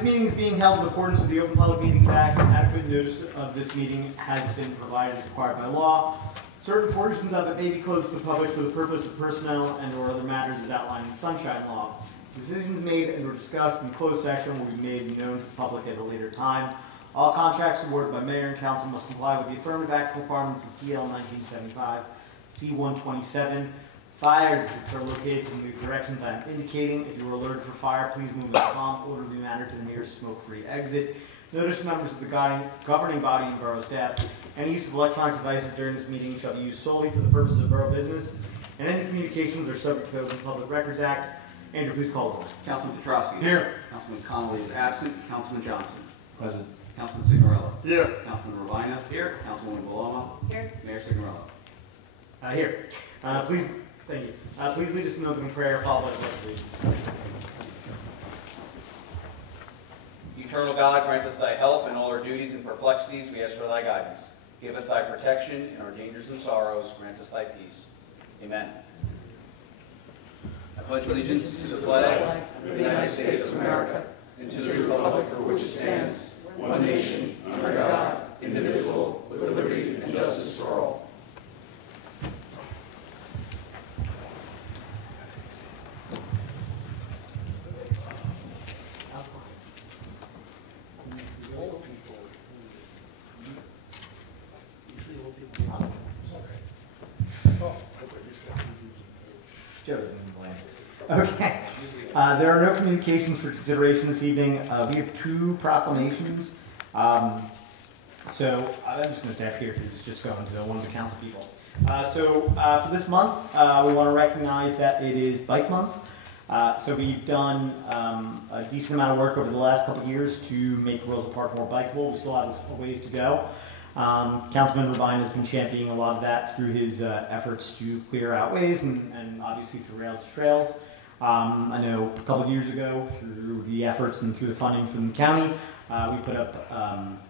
This meeting is being held in accordance with the Open Public Meetings Act. Adequate notice of this meeting has been provided as required by law. Certain portions of it may be closed to the public for the purpose of personnel and or other matters as outlined in Sunshine Law. Decisions made and or discussed in closed session will be made known to the public at a later time. All contracts awarded by mayor and council must comply with the affirmative action requirements of PL 1975, C-127. Fire exits are located in the directions I am indicating. If you are alerted for fire, please move in a calm, orderly manner to the nearest smoke-free exit. Notice to members of the governing body and borough staff, any use of electronic devices during this meeting shall be used solely for the purposes of borough business, and any communications are subject to the Open Public Records Act. Andrew, please call the roll. Councilman Petrosky. Here. Councilman Connolly is absent. Councilman Johnson. Present. Councilman Signorello. Here. Councilman Ravina. Here. Councilwoman Paloma. Here. Mayor Signorello. Here. Please, thank you. Please lead us in opening prayer, followed by the pledge, please. Eternal God, grant us thy help in all our duties and perplexities. We ask for thy guidance. Give us thy protection in our dangers and sorrows. Grant us thy peace. Amen. I pledge allegiance to the flag of the United States of America and to the republic for which it stands, one nation, under God, indivisible, with liberty and justice for all. Okay. There are no communications for consideration this evening. We have two proclamations. So I'm just going to stay up here because it's just going to one of the council people. For this month, we want to recognize that it is Bike Month. So we've done a decent amount of work over the last couple of years to make Roselle Park more bikeable. We still have a ways to go. Councilman Rubine has been championing a lot of that through his efforts to clear out ways and obviously through rails to trails. I know a couple of years ago, through the efforts and through the funding from the county, we put up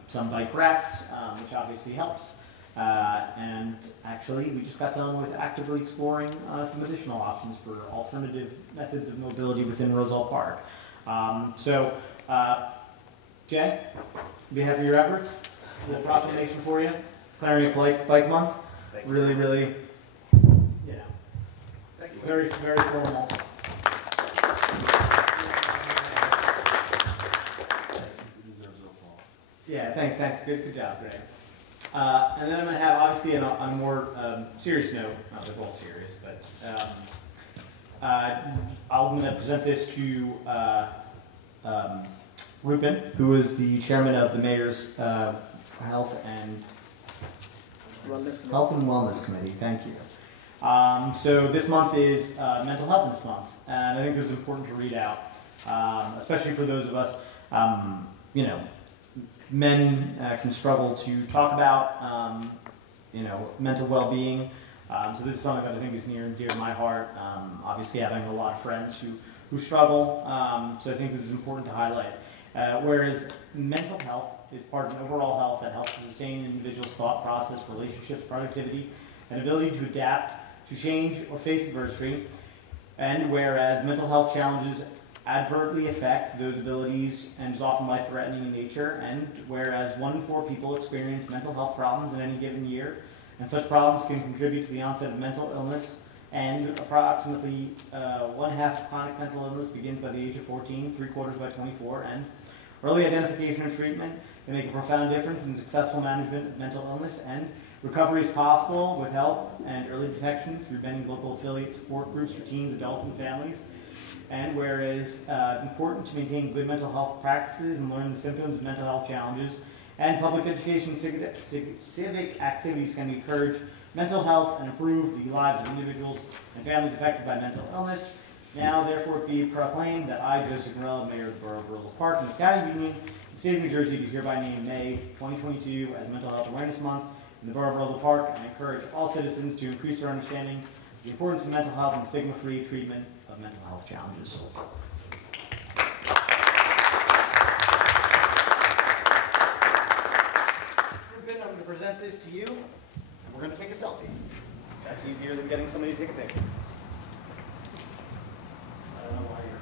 some bike racks, which obviously helps. And actually, we just got done with actively exploring some additional options for alternative methods of mobility within Roselle Park. Jay, on behalf of your efforts, a little proclamation for you, declaring it Bike Month. Really, very, very formal. Yeah, thanks. Good job, Greg. And then I'm going to have, obviously, on a more serious note, not at all serious, but I'm going to present this to Rupin, who is the chairman of the mayor's Health and Wellness Committee. Thank you. So this month is Mental Health Month, and I think this is important to read out, especially for those of us, men can struggle to talk about, mental well-being. So this is something that I think is near and dear to my heart. Obviously, having a lot of friends who struggle, so I think this is important to highlight. Whereas mental health is part of an overall health that helps to sustain an individual's thought process, relationships, productivity, and ability to adapt to change or face adversity. And whereas mental health challenges adversely affect those abilities and is often life-threatening in nature, and whereas 1 in 4 people experience mental health problems in any given year, and such problems can contribute to the onset of mental illness, and approximately 1/2 chronic mental illness begins by the age of 14, 3/4 by 24, and early identification and treatment can make a profound difference in successful management of mental illness, and recovery is possible with help and early detection through many local affiliate support groups for teens, adults, and families. And whereas important to maintain good mental health practices and learn the symptoms of mental health challenges, and public education civic activities can encourage mental health and improve the lives of individuals and families affected by mental illness. Now, therefore, be proclaimed that I, Joseph Morello, Mayor of the Borough of Roselle Park, and the County Union, the State of New Jersey, do hereby name May 2022 as Mental Health Awareness Month in the Borough of Roselle Park, and encourage all citizens to increase their understanding of the importance of mental health and stigma-free treatment of mental health challenges. Ruben, I'm going to present this to you, and we're going to take a selfie. That's easier than getting somebody to take a picture. I don't know why you're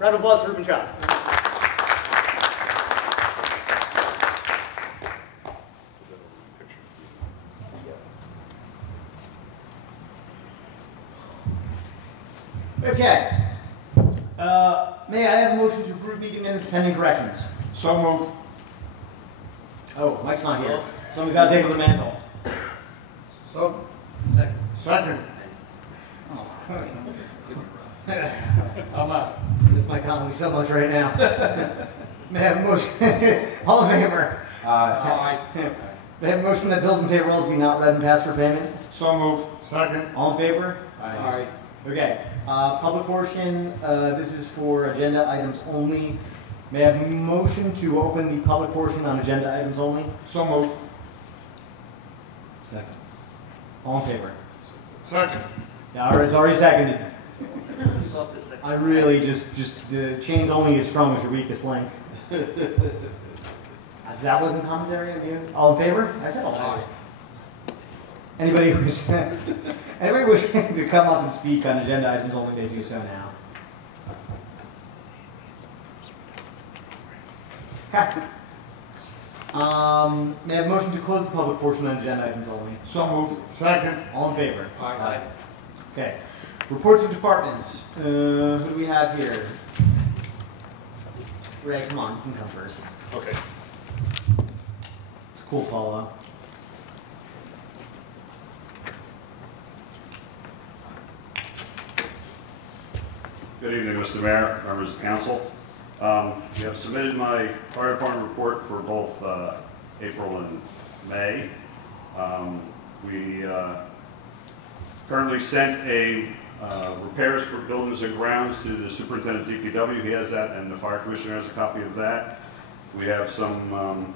Round of applause for Ruben Trout. Okay. May I have a motion to approve meeting minutes pending corrections? So moved. Oh, Mike's not here. Somebody's got to take over the mantle. So. Second. I'm out. I miss my Connolly so much right now. May I have a motion? All in favor? Aye. May I have a motion that bills and payrolls be not read and passed for payment? So moved. Second. All in favor? Aye. Okay. Public portion, this is for agenda items only. May I have a motion to open the public portion on agenda items only? So moved. Second. All in favor? Second. Yeah, it's already seconded. I really just the chain's only as strong as your weakest link. That wasn't commentary of you? All in favor? I said all in favor. Anybody wishing to come up and speak on agenda items only may do so now. Okay. May I have a motion to close the public portion on agenda items only? So moved. Second. All in favor? Aye. Okay. Reports of departments. Who do we have here? Ray, come on, you can come first. Okay. It's cool, Paula. Good evening, Mr. Mayor, members of council. We have submitted my fire department report for both April and May. We currently sent a repairs for buildings and grounds to the superintendent DPW. He has that, and the fire commissioner has a copy of that. We have some,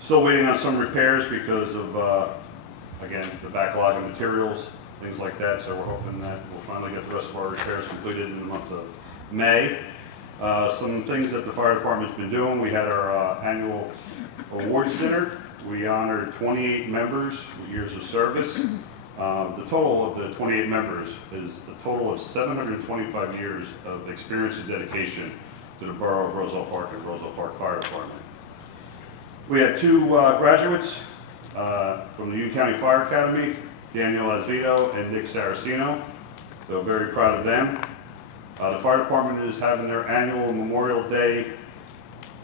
still waiting on some repairs because of, again, the backlog of materials, things like that. So we're hoping that we'll finally get the rest of our repairs completed in the month of May. Some things that the fire department's been doing. We had our annual awards dinner. We honored 28 members with years of service. The total of the 28 members is a total of 725 years of experience and dedication to the borough of Roselle Park and Roselle Park Fire Department. We had two graduates from the Union County Fire Academy, Daniel Azvito and Nick Saracino. So very proud of them. The fire department is having their annual Memorial Day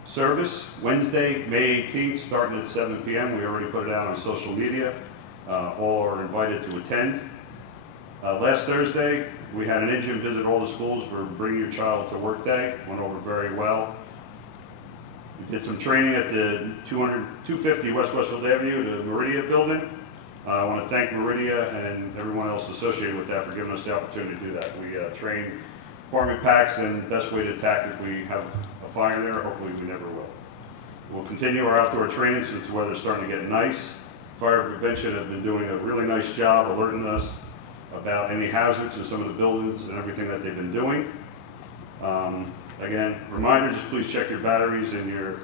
service Wednesday, May 18th, starting at 7 p.m. We already put it out on social media. All are invited to attend. Last Thursday, we had an engine visit all the schools for Bring Your Child to Work Day. Went over very well. We did some training at the 250 West Westfield Avenue, the Meridia building. I want to thank Meridia and everyone else associated with that for giving us the opportunity to do that. We train department packs and best way to attack if we have a fire there. Hopefully we never will. We'll continue our outdoor training since the weather's starting to get nice. Fire prevention has been doing a really nice job alerting us about any hazards in some of the buildings and everything that they've been doing. Again, reminder, just please check your batteries and your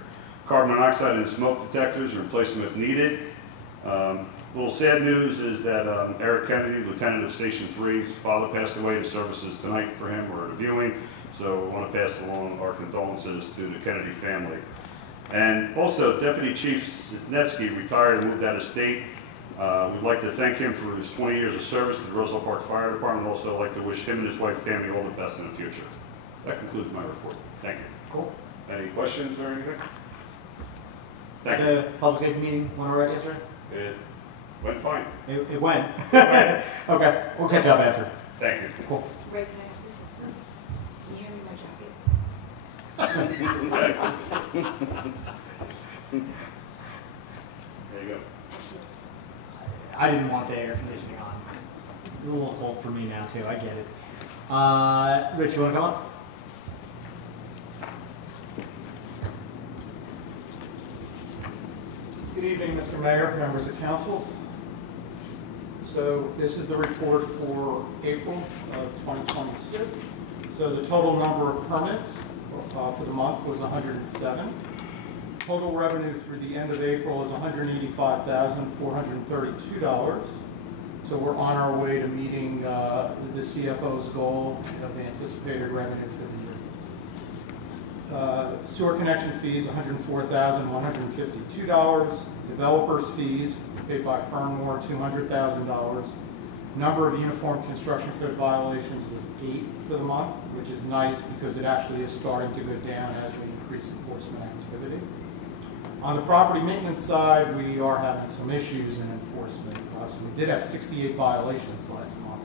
carbon monoxide and smoke detectors and replace them if needed. Little sad news is that Eric Kennedy, lieutenant of Station 3's father passed away. The services tonight for him were viewing, so I want to pass along our condolences to the Kennedy family. And also, Deputy Chief Snetsky retired and moved out of state. We'd like to thank him for his 20 years of service to the Roselle Park Fire Department. Also, I'd like to wish him and his wife Tammy all the best in the future. That concludes my report. Thank you. Cool. Any questions or anything? Thank you. The public safety meeting went all right yesterday? It went fine. It went. Okay, we'll catch up after. Thank you. Cool. Ray, can I ask you something? Can you hand me my jacket? There you go. I didn't want the air conditioning on. It's a little cold for me now too, I get it. Rich, you want to go on? Good evening, Mr. Mayor, members of council. So this is the report for April of 2022. So the total number of permits for the month was 107. Total revenue through the end of April is $185,432. So we're on our way to meeting the CFO's goal of the anticipated revenue for the year. Sewer connection fees, $104,152. Developers fees paid by Fernmore, $200,000. Number of uniform construction code violations was 8 for the month, which is nice because it actually is starting to go down as we increase enforcement activity. On the property maintenance side, we are having some issues in enforcement. So we did have 68 violations last month.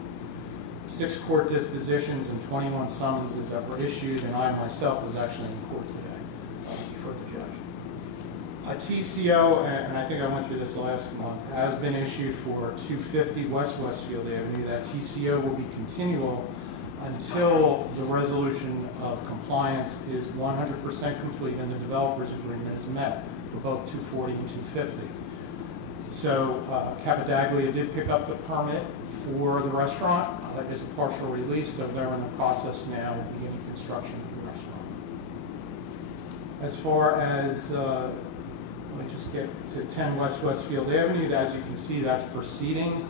6 court dispositions and 21 summonses that were issued, and I myself was actually in court today before the judge. A TCO, and I think I went through this last month, has been issued for 250 West Westfield Avenue. That TCO will be continual until the resolution of compliance is 100% complete and the developer's agreement is met for both 240 and 250. So Capadaglia did pick up the permit for the restaurant. It is a partial release, so they're in the process now of beginning construction of the restaurant. As far as, let me just get to 10 West Westfield Avenue. As you can see, that's proceeding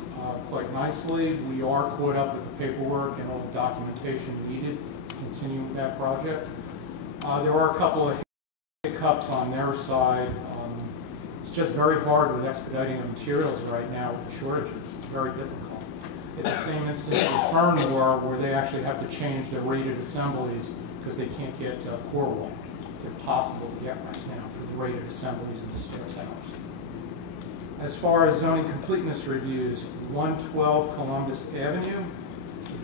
quite nicely. We are caught up with the paperwork and all the documentation needed to continue with that project. There are a couple of hiccups on their side. It's just very hard with expediting the materials right now with the shortages. It's very difficult. At the same instance with Fernmore, where they actually have to change their rated assemblies because they can't get core wall. It's impossible to get right now for the rated assemblies in the stair towers. As far as zoning completeness reviews, 112 Columbus Avenue,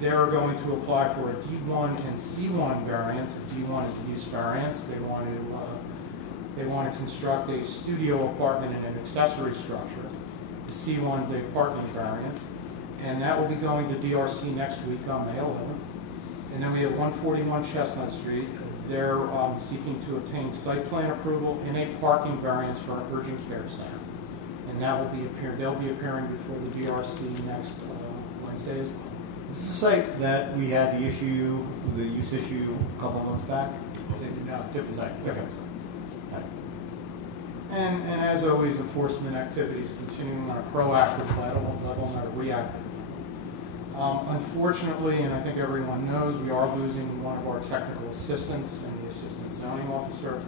they're going to apply for a D1 and C1 variance. D1 is a use variance. They want to construct a studio apartment and an accessory structure. The C1 is a parking variance, and that will be going to DRC next week on May 11th. And then we have 141 Chestnut Street. They're seeking to obtain site plan approval and a parking variance for an urgent care center. And that will be they'll be appearing before the DRC next Wednesday as well. This is a site that we had the use issue a couple of months back. No, different site. Different site. And as always, enforcement activities continuing on a proactive level, not a reactive level. Unfortunately, and I think everyone knows, we are losing one of our technical assistants and the assistant zoning officer.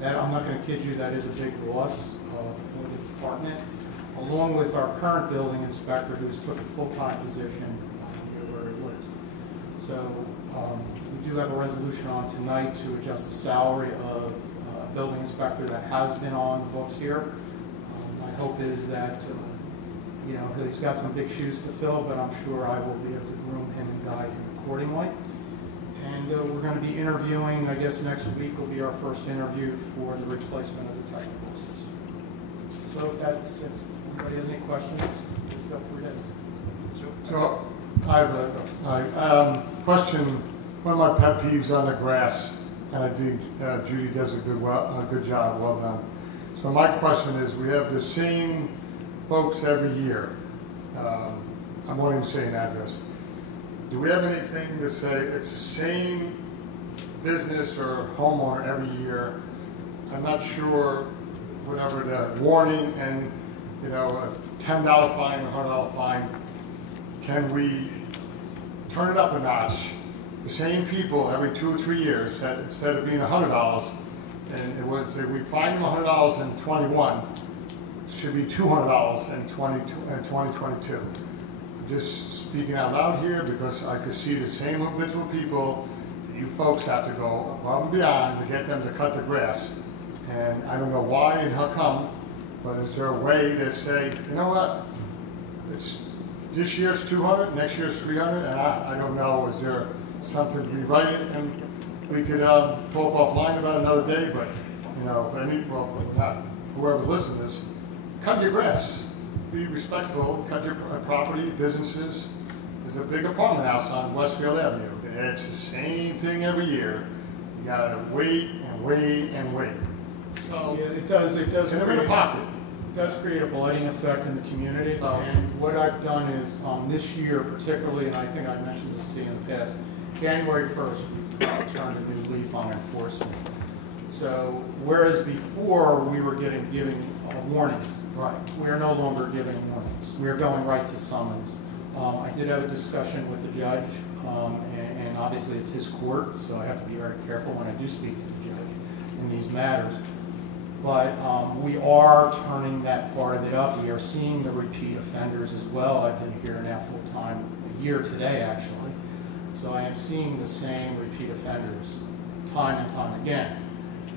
That, I'm not going to kid you, that is a big loss for the department, along with our current building inspector who's took a full-time position near where he lives. So we do have a resolution on tonight to adjust the salary of building inspector that has been on the books here. My hope is that, he's got some big shoes to fill, but I'm sure I will be able to groom him and guide him accordingly. And we're going to be interviewing, I guess next week will be our first interview for the replacement of the technical assistant. So if anybody has any questions, please feel free to answer. So I have a question. One of my pet peeves on the grass, and I think Judy does a good job, well done. So my question is, we have the same folks every year. I won't even say an address. Do we have anything to say it's the same business or homeowner every year? I'm not sure, whatever the warning and, a $10 fine, a $100 fine, can we turn it up a notch? The same people every 2 or 3 years, that instead of being $100, and it was, if we find them $100 in 21, it should be $200 in 2022. I'm just speaking out loud here because I could see the same habitual people. You folks have to go above and beyond to get them to cut the grass. And I don't know why and how come, but is there a way to say, you know what, it's this year's 200, next year's 300, and I don't know, is there something to rewrite it, and we could talk offline about another day, but, whoever listens to this, cut your grass. Be respectful, cut your property, businesses. There's a big apartment house on Westfield Avenue. It's the same thing every year. You gotta wait and wait and wait. So yeah, it does in a pocket. It does create a blighting effect in the community. And what I've done is, this year particularly, and I think I mentioned this to you in the past, January 1st, we turned a new leaf on enforcement. So whereas before we were giving warnings, right? We are no longer giving warnings. We are going right to summons. I did have a discussion with the judge, and obviously it's his court, so I have to be very careful when I do speak to the judge in these matters. But we are turning that part of it up. We are seeing the repeat offenders as well. I've been here now full-time, a year today actually. So I am seeing the same repeat offenders time and time again.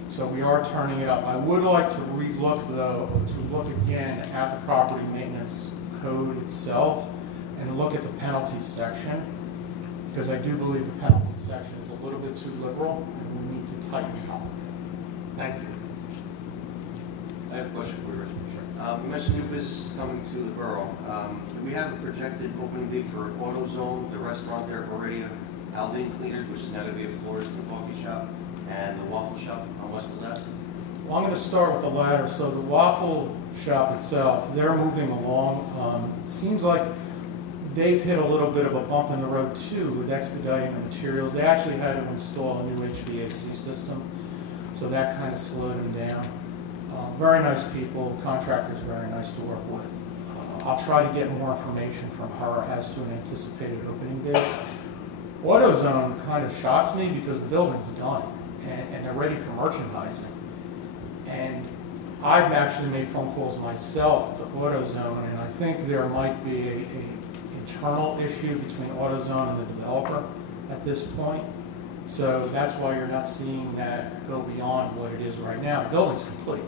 So we are turning it up. I would like to re-look though, to look again at the property maintenance code itself and look at the penalty section, because I do believe the penalty section is a little bit too liberal and we need to tighten it up a bit. Thank you. I have a question for you, Richard. Sure. You mentioned new businesses coming to the borough. Do we have a projected opening date for AutoZone, the restaurant there, Meridia, Aldine Cleaners, which is now going to be a florist and coffee shop, and the waffle shop on West Left? Well, I'm going to start with the latter. So the waffle shop itself, they're moving along. It seems like they've hit a little bit of a bump in the road too with expediting the materials. They actually had to install a new HVAC system, so that kind of slowed them down. Very nice people, contractors very nice to work with. I'll try to get more information from her as to an anticipated opening date. AutoZone kind of shocks me because the building's done and they're ready for merchandising. And I've actually made phone calls myself to AutoZone, and I think there might be a internal issue between AutoZone and the developer at this point. So that's why you're not seeing that go beyond what it is right now. The building's complete.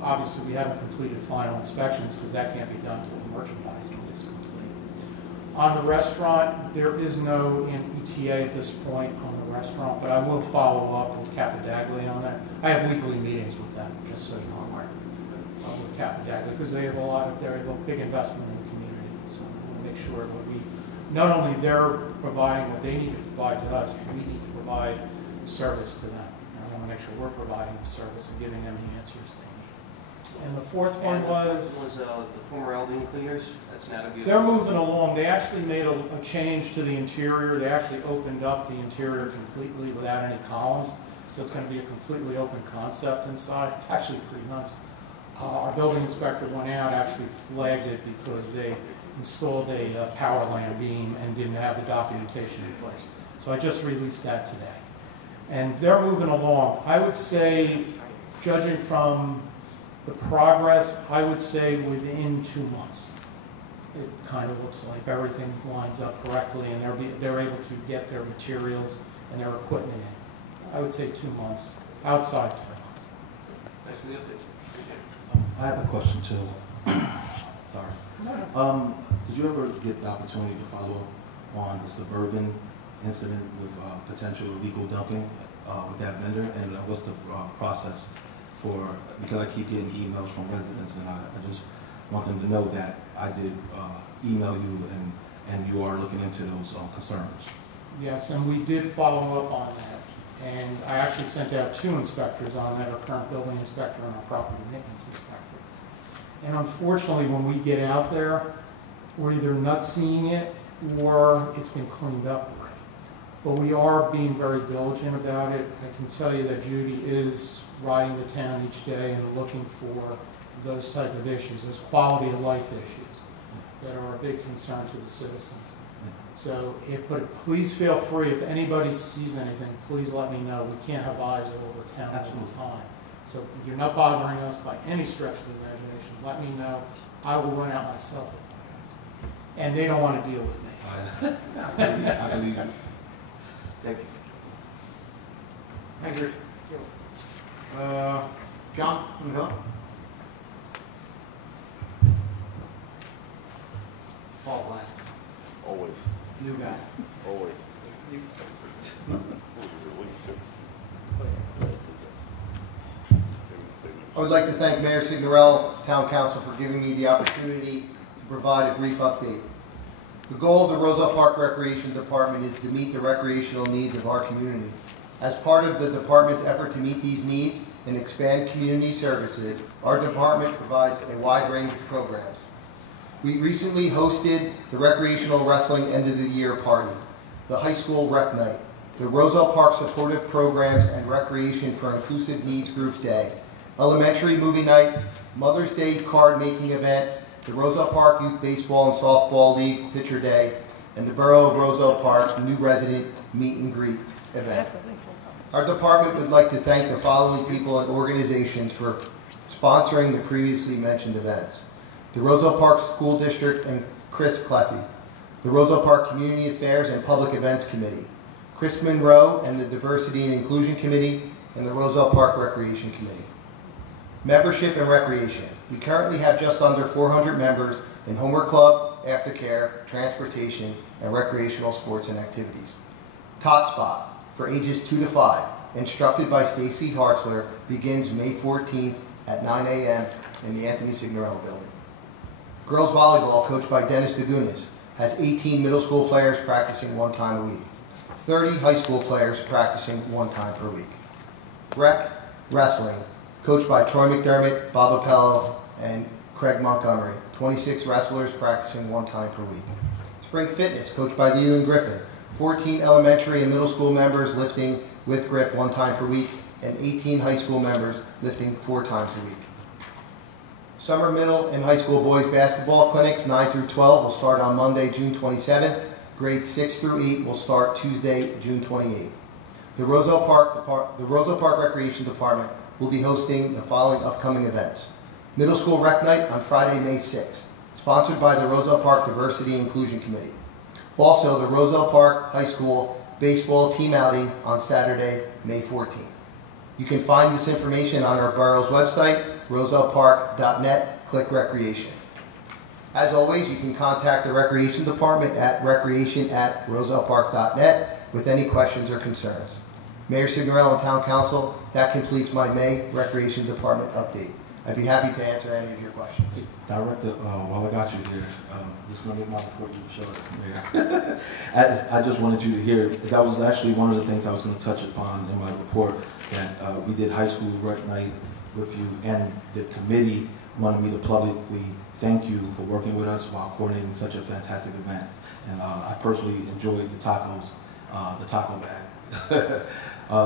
Obviously, we haven't completed final inspections because that can't be done until the merchandising is complete. On the restaurant, there is no ETA at this point on the restaurant, but I will follow up with Capadaglia on that. I have weekly meetings with them, just so you know, with Capadaglia, because they have a big investment in the community. So I want to make sure that not only they're providing what they need to provide to us, but we need to provide service to them. And I want to make sure we're providing the service and giving them the answers they need. And the fourth one was the former Aldine Cleaners. That's now to be. They're moving along. They actually made a change to the interior. They actually opened up the interior completely without any columns. So it's going to be a completely open concept inside. It's actually pretty nice. Our building inspector went out, actually flagged it because they installed a power line beam and didn't have the documentation in place. So I just released that today. And they're moving along. I would say, judging from the progress, I would say within 2 months. It kind of looks like everything lines up correctly and they're able to get their materials and their equipment in. I would say 2 months, outside 2 months. Thanks for the update. I have a question too. Sorry. Did you ever get the opportunity to follow on the Suburban incident with potential illegal dumping with that vendor? And what's the process for, because I keep getting emails from residents and I just want them to know that I did email you and you are looking into those concerns. Yes, and we did follow up on that. And I actually sent out 2 inspectors on that, our current building inspector and our property maintenance inspector. And unfortunately, when we get out there, we're either not seeing it or it's been cleaned up already. But we are being very diligent about it. I can tell you that Judy is riding the town each day and looking for those type of issues, those quality of life issues that are a big concern to the citizens. So, but please feel free, if anybody sees anything, please let me know. We can't have eyes all over town all the time. So if you're not bothering us by any stretch of the imagination, let me know. I will run out myself if I have. And they don't want to deal with me. I believe you. Thank you. Thank you. John, you go. Paul's last. Always. New guy. Always. I would like to thank Mayor Signorelli, Town Council, for giving me the opportunity to provide a brief update. The goal of the Roselle Park Recreation Department is to meet the recreational needs of our community. As part of the department's effort to meet these needs and expand community services, our department provides a wide range of programs. We recently hosted the Recreational Wrestling End of the Year Party, the High School Rec Night, the Roselle Park Supportive Programs and Recreation for Inclusive Needs Group Day, Elementary Movie Night, Mother's Day Card Making Event, the Roselle Park Youth Baseball and Softball League Pitcher Day, and the Borough of Roselle Park new resident meet and greet event. Our department would like to thank the following people and organizations for sponsoring the previously mentioned events: the Roselle Park School District and Chris Cleffy, the Roselle Park Community Affairs and Public Events Committee, Chris Monroe and the Diversity and Inclusion Committee, and the Roselle Park Recreation Committee. Membership and recreation. We currently have just under 400 members in homework club, aftercare, transportation, and recreational sports and activities. Tot Spot for ages 2 to 5, instructed by Stacy Hartzler, begins May 14th at 9 a.m. in the Anthony Signorello building. Girls volleyball, coached by Dennis Dagunas, has 18 middle school players practicing 1 time a week, 30 high school players practicing 1 time per week. Rec wrestling, coached by Troy McDermott, Bob Appello, and Craig Montgomery, 26 wrestlers practicing 1 time per week. Spring fitness, coached by Leland Griffin, 14 elementary and middle school members lifting with Griff 1 time per week, and 18 high school members lifting 4 times a week. Summer middle and high school boys basketball clinics 9 through 12 will start on Monday, June 27th. Grades 6 through 8 will start Tuesday, June 28th. The Roselle Park Recreation Department will be hosting the following upcoming events: Middle School Rec Night on Friday, May 6th, sponsored by the Roselle Park Diversity and Inclusion Committee. Also, the Roselle Park High School baseball team outing on Saturday, May 14th. You can find this information on our borough's website, rosellepark.net, click Recreation. As always, you can contact the Recreation Department at recreation@rosellepark.net with any questions or concerns. Mayor Signorello and Town Council, that completes my May Recreation Department update. I'd be happy to answer any of your questions. Director, while I got you here, this is going to make my report even shorter. I just wanted you to hear, that was actually one of the things I was going to touch upon in my report, that we did high school rec night with you, and the committee wanted me to publicly thank you for working with us while coordinating such a fantastic event. And I personally enjoyed the tacos, the taco bag.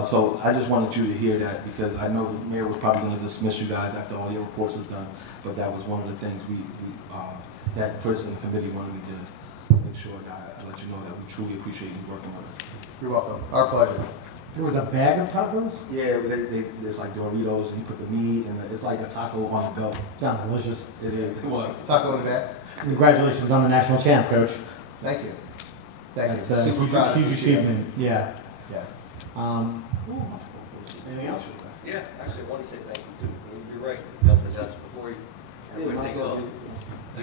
So I just wanted you to hear that, because I know the mayor was probably going to dismiss you guys after all your reports is done, but that was one of the things that Chris and the committee wanted me to make sure that I let you know that we truly appreciate you working with us. You're welcome. Our pleasure. There was a bag of tacos? Yeah, there's like Doritos, and you put the meat, and it's like a taco on the go. Sounds delicious. It is. It was. Taco in the bag. Congratulations on the national champ, Coach. Thank you. Thank That's you. a Super proud of huge you. achievement. Yeah. Yeah. Anything else? Yeah, actually, I want to say thank you too. You're right, Councilman Johnson, before everybody takes off. The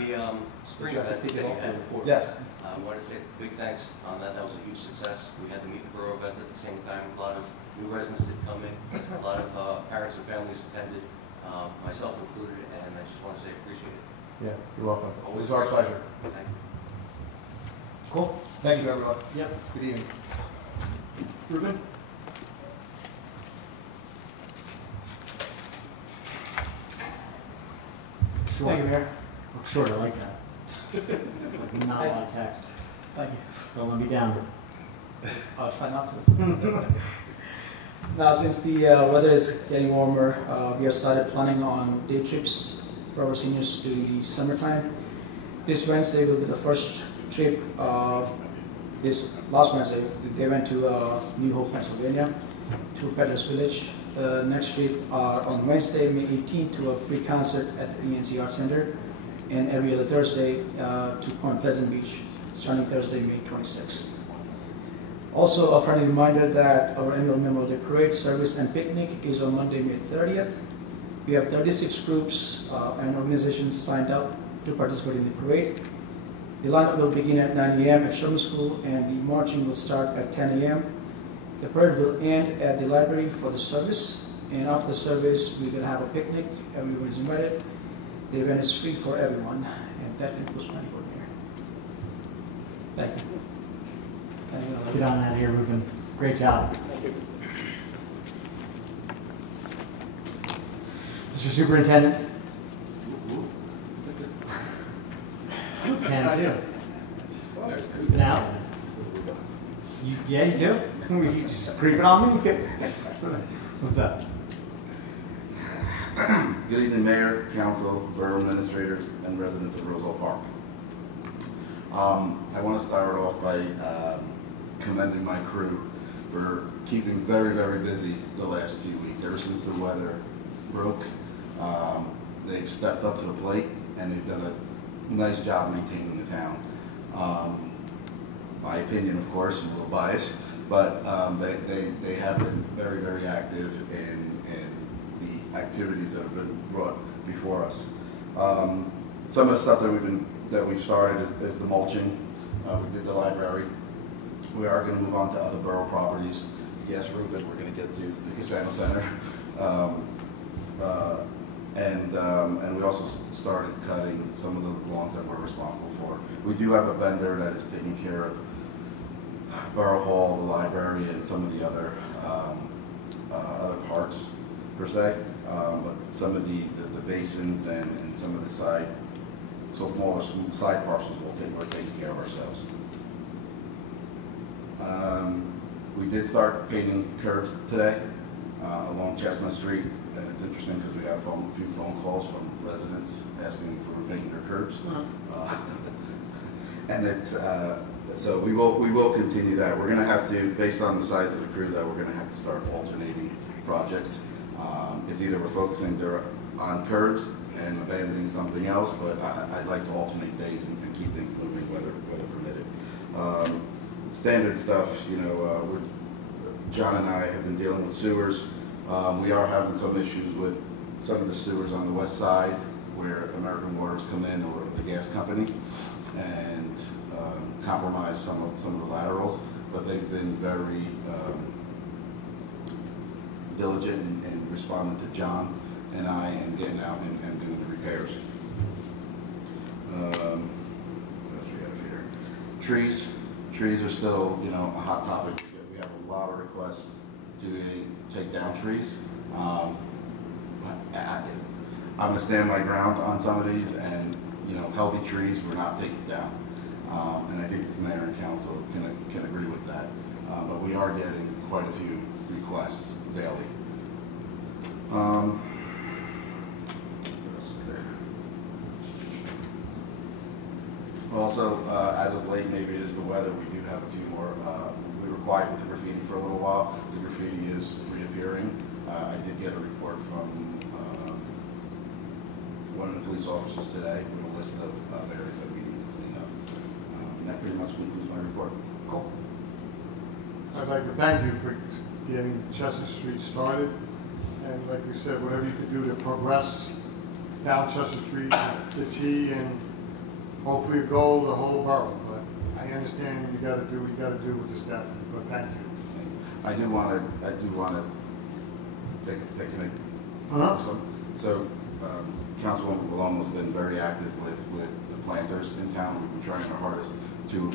spring event that you had, Yes. I want to say big thanks on that. That was a huge success. We had the Meet the Borough event at the same time. A lot of new residents did come in. A lot of parents and families attended, myself included, and I just want to say I appreciate it. Yeah, you're welcome. It was our pleasure. Thank you. Cool. Thank you, everyone. Yep. Good evening. Ruben? Short. Thank you, Mayor. Look short, I like that. Like not a lot of text. Thank you. Don't let me down. I'll try not to. Now, since the weather is getting warmer, we have started planning on day trips for our seniors during the summertime. This Wednesday will be the first trip. This last Wednesday, they went to New Hope, Pennsylvania, to Peddler's Village. The next trip on Wednesday, May 18th, to a free concert at the ENC Art Center, and every other Thursday to Point Pleasant Beach, starting Thursday, May 26th. Also, a friendly reminder that our annual Memorial Day Parade service and picnic is on Monday, May 30th. We have 36 groups and organizations signed up to participate in the parade. The lineup will begin at 9 a.m. at Sherman School, and the marching will start at 10 a.m. The parade will end at the library for the service, and after the service, we're going to have a picnic. Everyone is invited. The event is free for everyone, and that includes my board here. Thank you. Get on that here, Ruben. Great job. Mr. Superintendent. 10-2. Been out? You too? You just creeping on me? What's up? Good evening, Mayor, Council, Borough Administrators, and residents of Roselle Park. I want to start off by commending my crew for keeping very, very busy the last few weeks. Ever since the weather broke, they've stepped up to the plate and they've done a nice job maintaining the town. My opinion, of course, I'm a little biased, but they have been very, very active in the activities that have been brought before us. Some of the stuff that we've started is the mulching. We did the library. We are going to move on to other borough properties. Yes, Ruben, we're going to get to the Casano Center. And we also started cutting some of the lawns that we're responsible for. We do have a vendor that is taking care of Borough Hall, the library, and some of the other parks per se. But some of the basins and some of the smaller side parcels we're taking care of ourselves. We did start painting curbs today along Chestnut Street, and it's interesting because we got a few phone calls from residents asking for painting their curbs. And it's so we will continue that. We're going to have to, based on the size of the crew, that we're going to have to start alternating projects. It's either we're focusing on curbs and abandoning something else, but I'd like to alternate days and keep things moving, weather permitted. Standard stuff, John and I have been dealing with sewers. We are having some issues with some of the sewers on the west side where American Waters come in, or the gas company, and compromise some of the laterals, but they've been very diligent in responding to John and I and getting out and doing the repairs. What else we have here? Trees are still, a hot topic. We have a lot of requests to take down trees. I'm going to stand my ground on some of these, and healthy trees we're not taking down. And I think this mayor and council can agree with that. But we are getting quite a few requests daily. What else is there? Also, as of late, maybe it is the weather, we do have a few more. We were quiet with the graffiti for a little while. The graffiti is reappearing. I did get a report from one of the police officers today with a list of areas that we need to clean up. That pretty much concludes my report. Cool. I'd like to thank you for getting Chestnut Street started. And like you said, whatever you could do to progress down Chestnut Street, the T, and hopefully go the whole borough. But I understand you got to do what you got to do with the staff. But thank you. I do want to take So, Councilwoman Malone has been very active with the planters in town. We've been trying our hardest to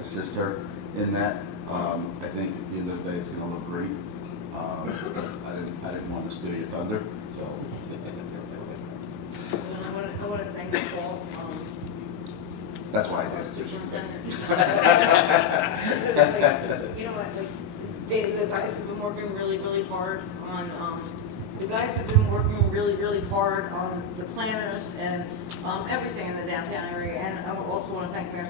assist her in that. I think at the end of the day, it's going to look great. I didn't want to steal your thunder, so. So I want to thank you all. That's why I did it. Superintendent. You know what? The guys have been working really, really hard on. The guys have been working really, really hard on the planners and everything in the downtown area. And I also want to thank Mayor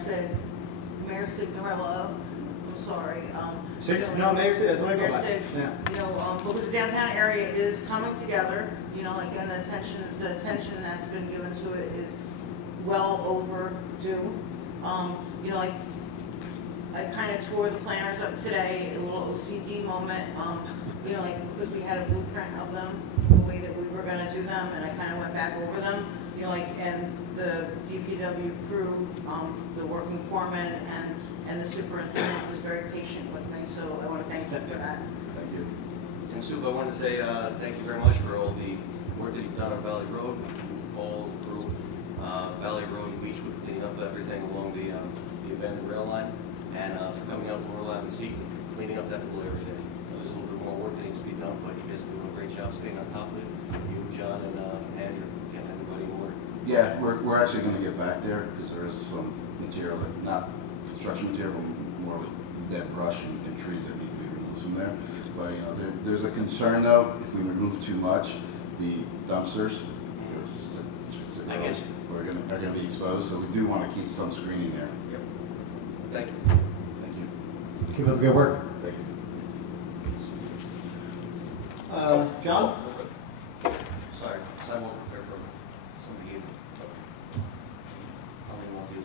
Signorello. I'm sorry. Mayor Sid, that's what I go Mayor by. Sid, Yeah. because the downtown area is coming together, and the attention that's been given to it is well overdue. I kind of tore the planners up today, a little OCD moment, because we had a blueprint of them, the way that we were going to do them, and I kind of went back over them, and the DPW crew, the working foreman, and the superintendent was very patient with me, so I want to thank you for that. Thank you. And Sue, I want to say thank you very much for all the work that you've done on Valley Road, all through Valley Road and Beechwood, cleaning up everything along the abandoned rail line, and for coming out to Laurel Island Sea, cleaning up that little area there. There's a little bit more work that needs to be done, but you guys are doing a great job staying on top of it. You, John, and Andrew, getting everybody in order. Yeah, we're actually going to get back there because there is some material that, not construction material, but more like dead brush and trees that need to be removed from there. But there's a concern though, if we remove too much, the dumpsters are going to be exposed. So we do want to keep some screening there. Yep. Thank you. Thank you. Keep up the good work. Thank you. John? Sorry, sidewalk repair program. Somebody gave me. I'll leave them all to you.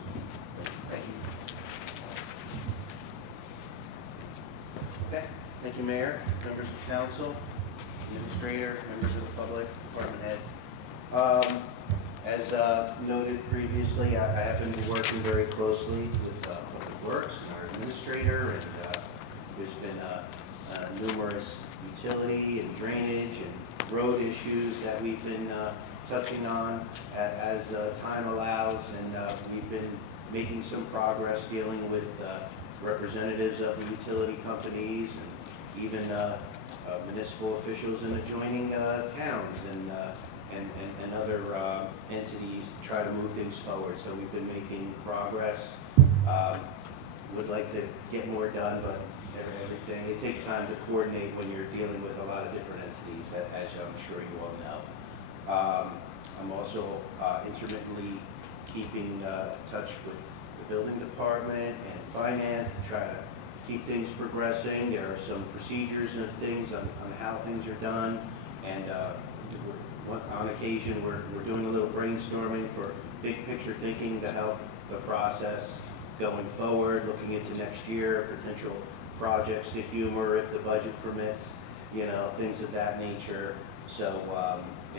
Thank you. Okay, thank you, Mayor, members of council, administrator, members of the public, department heads. As noted previously, I have been working very closely with Public Works and our administrator, and there's been numerous utility and drainage and road issues that we've been touching on as time allows, and we've been making some progress dealing with representatives of the utility companies and even municipal officials in adjoining towns and other entities to try to move things forward. So we've been making progress. Would like to get more done, but everything, it takes time to coordinate when you're dealing with a lot of different entities, as I'm sure you all know. I'm also intermittently keeping in touch with the building department and finance to try to keep things progressing. There are some procedures and things on how things are done, and on occasion we're doing a little brainstorming for big picture thinking to help the process going forward, looking into next year, potential projects to humor if the budget permits, you know, things of that nature. So,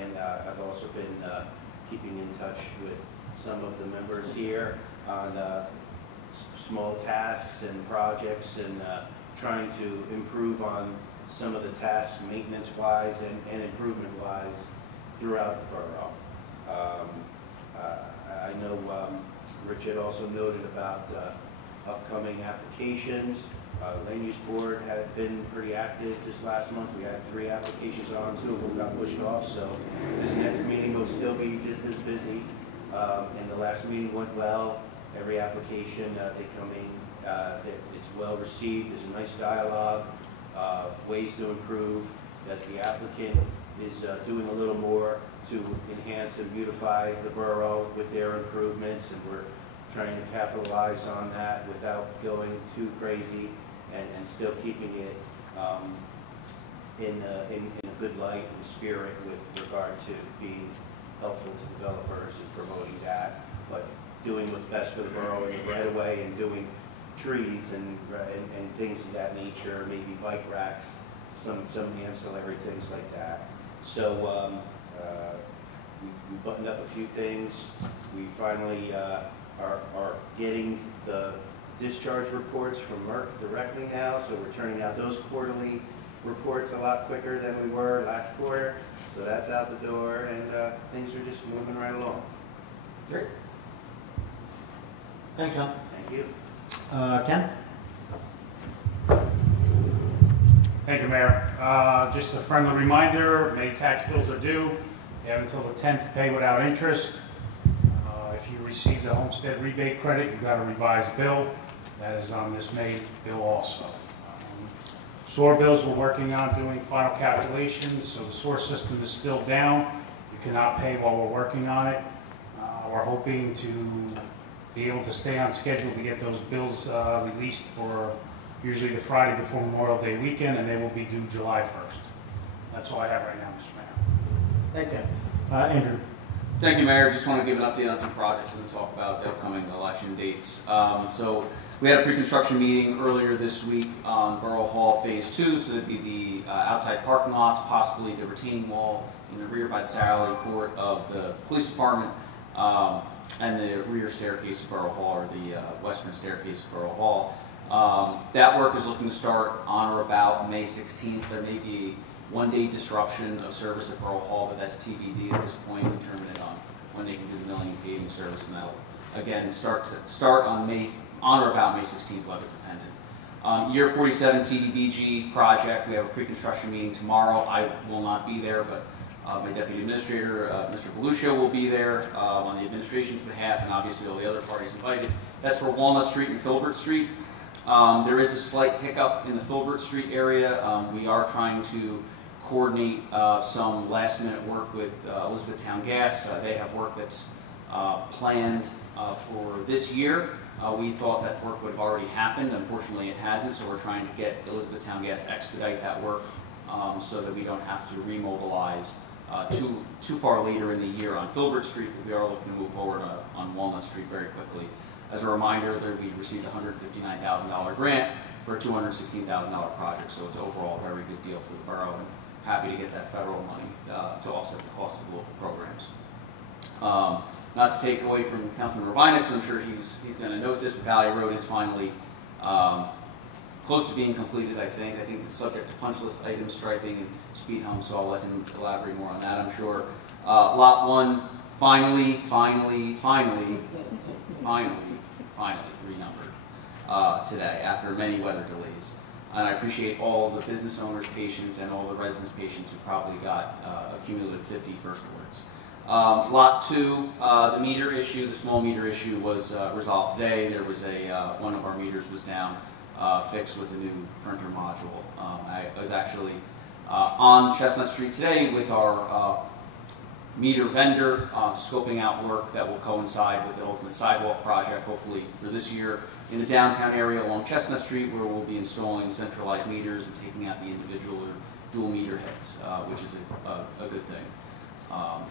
and I've also been keeping in touch with some of the members here on small tasks and projects, and trying to improve on some of the tasks maintenance-wise and improvement-wise throughout the borough. I know Rich had also noted about upcoming applications. Land Use Board had been pretty active this last month. We had 3 applications on, 2 of them got pushed off, so this next meeting will still be just as busy. And the last meeting went well. Every application they come in, it's well received. There's a nice dialogue, ways to improve, that the applicant is doing a little more to enhance and beautify the borough with their improvements, and we're trying to capitalize on that without going too crazy, and still keeping it in a good light and spirit with regard to being helpful to developers and promoting that, but doing what's best for the borough in the right of way, and doing trees and things of that nature, maybe bike racks, some ancillary things like that. So we buttoned up a few things. We finally are getting the discharge reports from Merck directly now, so we're turning out those quarterly reports a lot quicker than we were last quarter. So that's out the door, and things are just moving right along. Great. Thanks, John. Thank you. Ken? Thank you, Mayor. Just a friendly reminder, May tax bills are due. You have until the 10th to pay without interest. If you received a homestead rebate credit, you've got a revised bill. That is on this May bill also. Sewer bills, we're working on doing final calculations, so the sewer system is still down. You cannot pay while we're working on it. We're hoping to be able to stay on schedule to get those bills released for usually the Friday before Memorial Day weekend, and they will be due July 1st. That's all I have right now, Mr. Mayor. Thank you. Andrew? Thank you, Mayor. Just want to give an update on some projects and talk about the upcoming election dates. So we had a pre-construction meeting earlier this week on Borough Hall Phase 2, so that'd be the outside parking lots, possibly the retaining wall in the rear by the Sally Court of the police department, and the rear staircase of Borough Hall, or the western staircase of Borough Hall. That work is looking to start on or about May 16th. There may be a one-day disruption of service at Borough Hall, but that's TBD at this point, determined on when they can do the milling and paving service, and that'll again start on or about May 16th, weather dependent. Year 47 CDBG project, we have a pre-construction meeting tomorrow. I will not be there, but my deputy administrator, Mr. Beluccio, will be there on the administration's behalf, and obviously all the other parties invited. That's for Walnut Street and Filbert Street. There is a slight hiccup in the Filbert Street area. We are trying to coordinate some last-minute work with Elizabethtown Gas. They have work that's planned for this year, We thought that work would have already happened. Unfortunately, it hasn't, so we're trying to get Elizabethtown Gas to expedite that work so that we don't have to remobilize too far later in the year on Filbert Street. We are looking to move forward on Walnut Street very quickly. As a reminder, we received a $159,000 grant for a $216,000 project, so it's overall a very good deal for the borough, and happy to get that federal money to offset the cost of local programs. Not to take away from Councilman Rubina, because I'm sure he's going to note this, but Valley Road is finally close to being completed, I think. I think it's subject to punch list items, striping, and speed humps, so I'll let him elaborate more on that, I'm sure. Lot 1, finally renumbered today after many weather delays. And I appreciate all the business owners' patience and all the residents' patience who probably got a cumulative 50 first alerts. Lot 2, the meter issue, the small meter issue was resolved today. There was one of our meters was down, fixed with a new printer module. I was actually on Chestnut Street today with our meter vendor, scoping out work that will coincide with the ultimate sidewalk project, hopefully for this year, in the downtown area along Chestnut Street, where we'll be installing centralized meters and taking out the individual or dual meter heads, which is a good thing,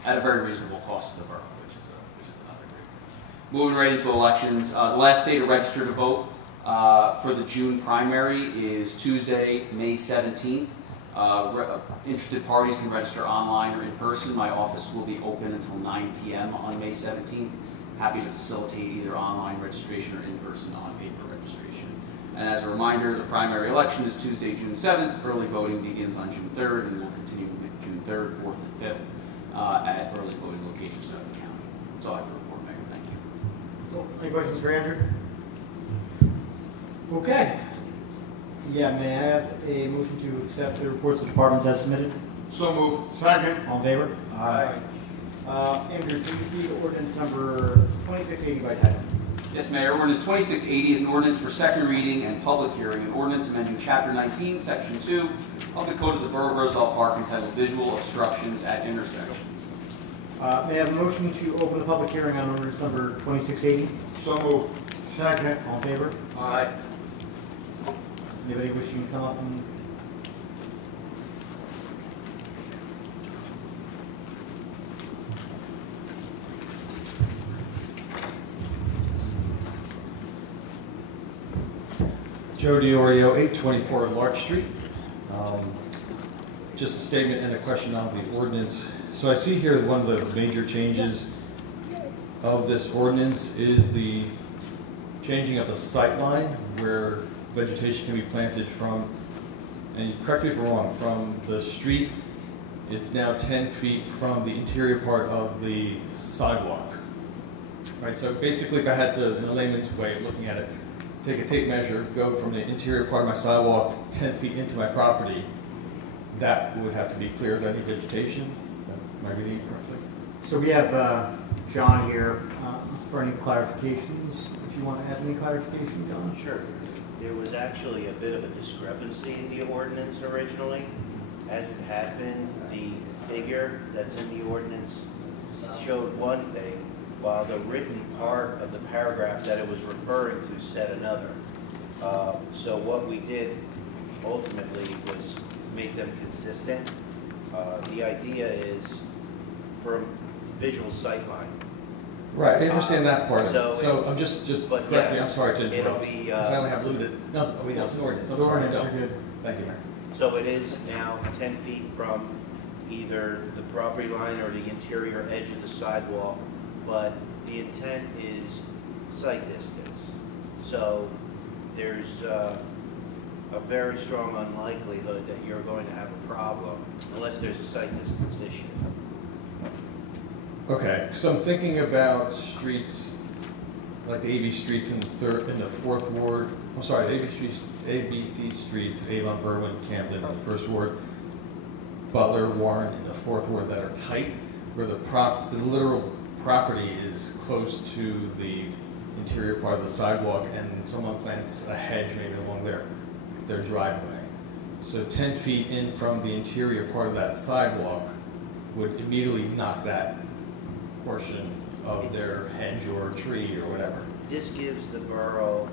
at a very reasonable cost to the borough, which is another great thing. Moving right into elections, the last day to register to vote for the June primary is Tuesday, May 17th. Interested parties can register online or in person. My office will be open until 9 p.m. on May 17th. Happy to facilitate either online registration or in person on paper registration. And as a reminder, the primary election is Tuesday, June 7th. Early voting begins on June 3rd and will continue June 3rd, 4th, and 5th at early voting locations throughout the county. That's all I have to report, Mayor. Thank you. Cool. Any questions for Andrew? Okay. Yeah, may I have a motion to accept the reports of departments as submitted? So moved. Second. All in favor? Aye. Andrew, please read ordinance number 2680 by title. Yes, Mayor. Ordinance 2680 is an ordinance for second reading and public hearing. An ordinance amending Chapter 19, Section 2 of the Code of the Borough of Roselle Park entitled Visual Obstructions at Intersections. May I have a motion to open the public hearing on ordinance number 2680? So moved. Second. All in favor? Aye. Anybody wishing to come up and... Joe DiOrio, 824 Lark Street. Just a statement and a question on the ordinance. So I see here one of the major changes of this ordinance is the changing of the sight line where vegetation can be planted from, and correct me if I'm wrong, from the street, it's now 10 feet from the interior part of the sidewalk. Right, so basically if I had to, in a layman's way of looking at it, take a tape measure, go from the interior part of my sidewalk 10 feet into my property, that would have to be cleared of any vegetation. Am I reading it correctly? So we have John here for any clarifications. If you want to add any clarification, John? Sure. There was actually a bit of a discrepancy in the ordinance originally. As it had been, the figure that's in the ordinance showed one thing, while the written part of the paragraph that it was referring to said another. So what we did ultimately was make them consistent. The idea is for visual sightline. Right, I understand that part. So I'm just correct yes, me, I'm sorry to interrupt. it'll be, Because I only have limited, no, it's an ordinance. I'm sorry, Ordinance, no. you're good. Thank you, Mayor. So it is now 10 feet from either the property line or the interior edge of the sidewalk, but the intent is sight distance. So there's a very strong unlikelihood that you're going to have a problem unless there's a sight distance issue. Okay, so I'm thinking about streets like the AB streets in the fourth ward. I'm sorry, ABC streets, Avon, Berwyn, Camden in the first ward, Butler, Warren in the fourth ward that are tight, where the literal property is close to the interior part of the sidewalk, and someone plants a hedge maybe along their driveway. So 10 feet in from the interior part of that sidewalk would immediately knock that portion of their hedge or tree or whatever. this gives the borough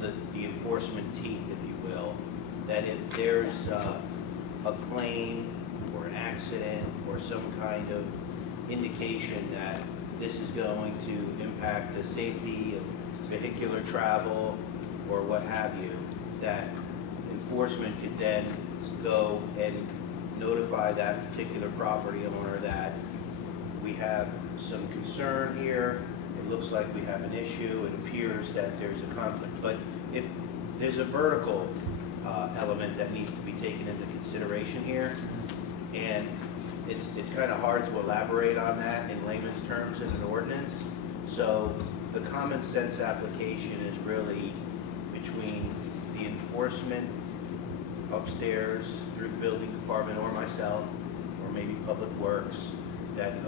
the enforcement teeth, if you will, that if there's a claim or an accident or some kind of indication that this is going to impact the safety of vehicular travel or what have you, that enforcement could then go and notify that particular property owner that we have some concern here, it looks like we have an issue, it appears that there's a conflict. But if there's a vertical element that needs to be taken into consideration here, and it's kind of hard to elaborate on that in layman's terms in an ordinance. So the common sense application is really between the enforcement upstairs through the building department or myself, or maybe Public Works, that an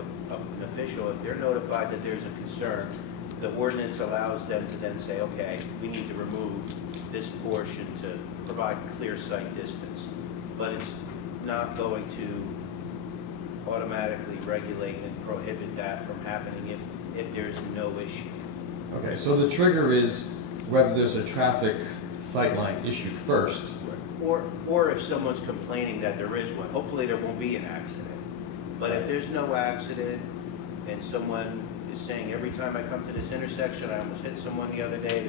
official, if they're notified that there's a concern, the ordinance allows them to then say, okay, we need to remove this portion to provide clear sight distance. But it's not going to automatically regulate and prohibit that from happening if there's no issue. Okay, so the trigger is whether there's a traffic sightline issue first. Or if someone's complaining that there is one, hopefully there won't be an accident. But if there's no accident and someone is saying, every time I come to this intersection, I almost hit someone the other day,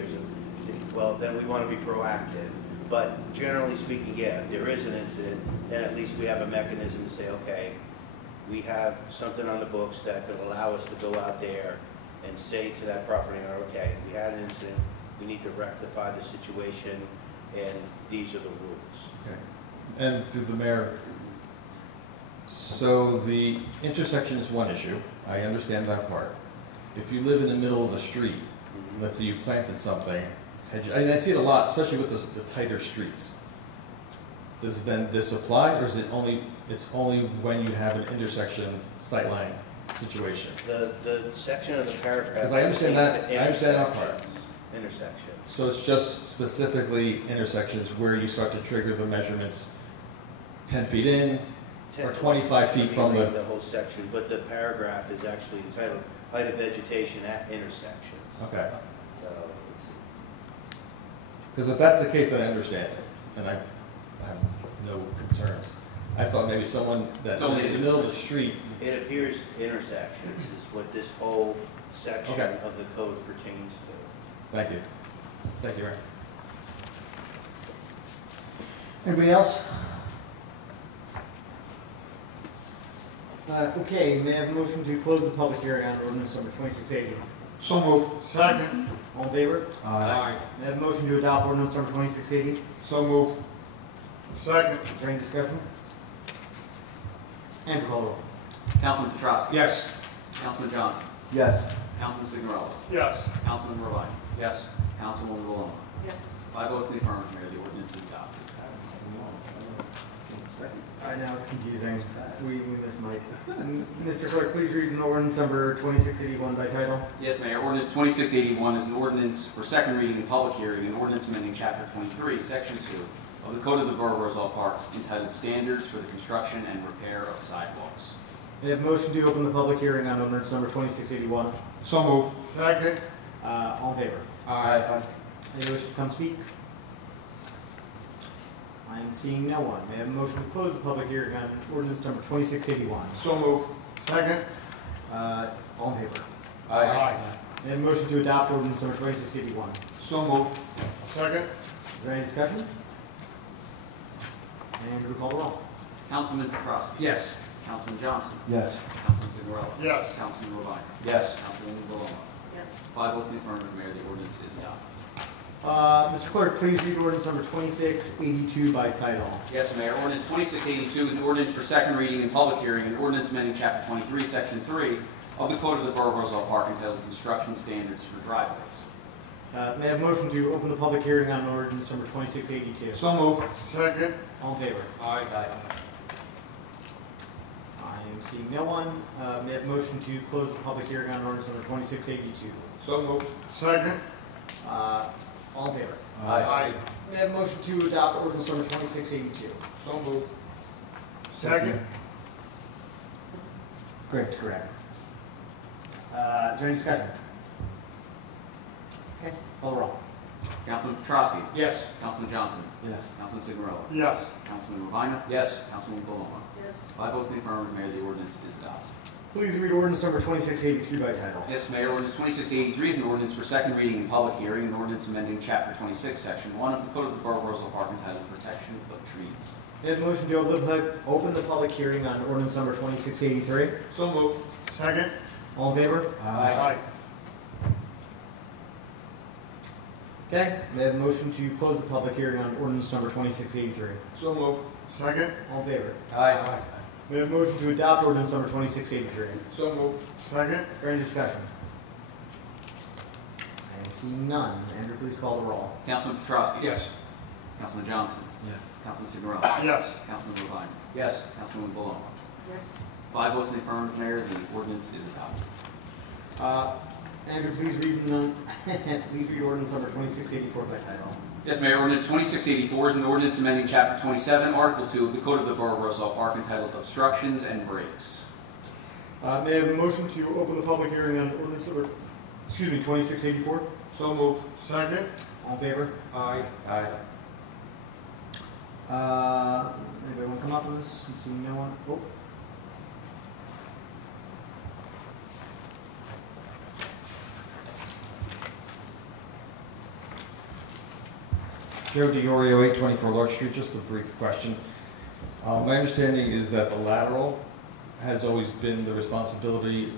well, then we want to be proactive. But generally speaking, yeah, if there is an incident, then at least we have a mechanism to say, okay, we have something on the books that could allow us to go out there and say to that property owner, okay, we had an incident, we need to rectify the situation, and these are the rules. Okay. And to the mayor, so the intersection is one issue. I understand that part. If you live in the middle of a street, let's say you planted something, and I see it a lot, especially with the tighter streets. Does then this apply, or is it only when you have an intersection sightline situation? The section of the paragraph. Because I understand that part. Intersections. So it's just specifically intersections where you start to trigger the measurements 10 feet in or 25 feet from the whole section, but the paragraph is actually entitled height of vegetation at intersections. Okay. So because if that's the case, then I understand it, and I have no concerns. I thought maybe someone that's in the middle of the street. It appears intersections is what this whole section of the code pertains to. Thank you. Thank you, Aaron. Anybody else? Okay, may I have a motion to close the public hearing on ordinance number 2680? So moved. Second. All in favor? Aye. May I have a motion to adopt ordinance number 2680? So moved. Second. Is there any discussion? Andrew, call the roll. Councilman Petrosky. Yes. Councilman Johnson. Yes. Councilman Signorella. Yes. Councilman Rovine. Yes. Councilwoman Malone. Yes. 5 votes in the affirmative, Mayor. The ordinance is adopted. I know it's confusing. We missed Mike. Mr. Clerk, please read an ordinance number 2681 by title. Yes, Mayor. Ordinance 2681 is an ordinance for second reading and public hearing, an ordinance amending Chapter 23, Section 2 of the Code of the Borough of Roselle Park, entitled Standards for the Construction and Repair of Sidewalks. May I have a motion to open the public hearing on ordinance number 2681? So moved. Second. All in favor? Aye. Any wish to come speak? I am seeing no one. May I have a motion to close the public hearing on ordinance number 2681? So moved. Second. All in favor? Aye. May I have a motion to adopt ordinance number 2681? So moved. Second. Is there any discussion? Andrew, call the roll. Councilman Petrosky. Yes. Councilman Johnson. Yes. Councilman Signorella. Yes. Councilman Rovine. Yes. Councilwoman Malone. Yes. 5 votes in the affirmative, Mayor. The ordinance is adopted. Mr. Clerk, please read ordinance number 2682 by title. Yes, Mayor. Ordinance 2682 is an ordinance for second reading and public hearing, an ordinance amending Chapter 23, Section 3 of the Code of the Borough of Roselle Park, entitled Construction Standards for Driveways. May I have a motion to open the public hearing on ordinance number 2682? So moved. Second. All in favor? Aye. I am seeing no one. May I have a motion to close the public hearing on ordinance number 2682? So moved. Second. All in favor? Aye. May I have a motion to adopt ordinance number 2682? So moved. Second. Correct. Is there any discussion? Okay, call the roll. Councilman Petrosky. Yes. Councilman Johnson. Yes. Councilman Signorella. Yes. Councilman Ravina. Yes. Councilman Paloma. Yes. 5 votes in the affirmative, Mayor, the ordinance is adopted. Please read ordinance number 2683 by title. Yes, Mayor, ordinance 2683 is an ordinance for second reading and public hearing, an ordinance amending Chapter 26, Section 1 of the Code of the Borough of Roselle Park entitled Protection of Trees. May I have a motion to open the public hearing on ordinance number 2683? So moved. Second. All in favor? Aye. Okay, may I have a motion to close the public hearing on ordinance number 2683? So moved. Second. All in favor? Aye. May I have a motion to adopt ordinance number 2683? So moved. Second. For any discussion? I see none. Andrew, please call the roll. Councilman Petrosky. Yes. Councilman Johnson. Yes. Councilman Signorella. Yes. Councilman Ravina. Yes. Councilman Paloma. Yes. 5 votes in the affirmative, Mayor, the ordinance is adopted. Andrew, please read ordinance number 2684 by title. Yes, Mayor, ordinance 2684 is an ordinance amending Chapter 27, Article 2 of the Code of the Borough of Roselle Park entitled Obstructions and Breaks. May I have a motion to open the public hearing on ordinance number, 2684? So moved. Second. All in favor? Aye. Aye. Anybody want to come up with this? See no one? Oh. Joe DiOrio, 824 Larch Street, just a brief question. My understanding is that the lateral has always been the responsibility,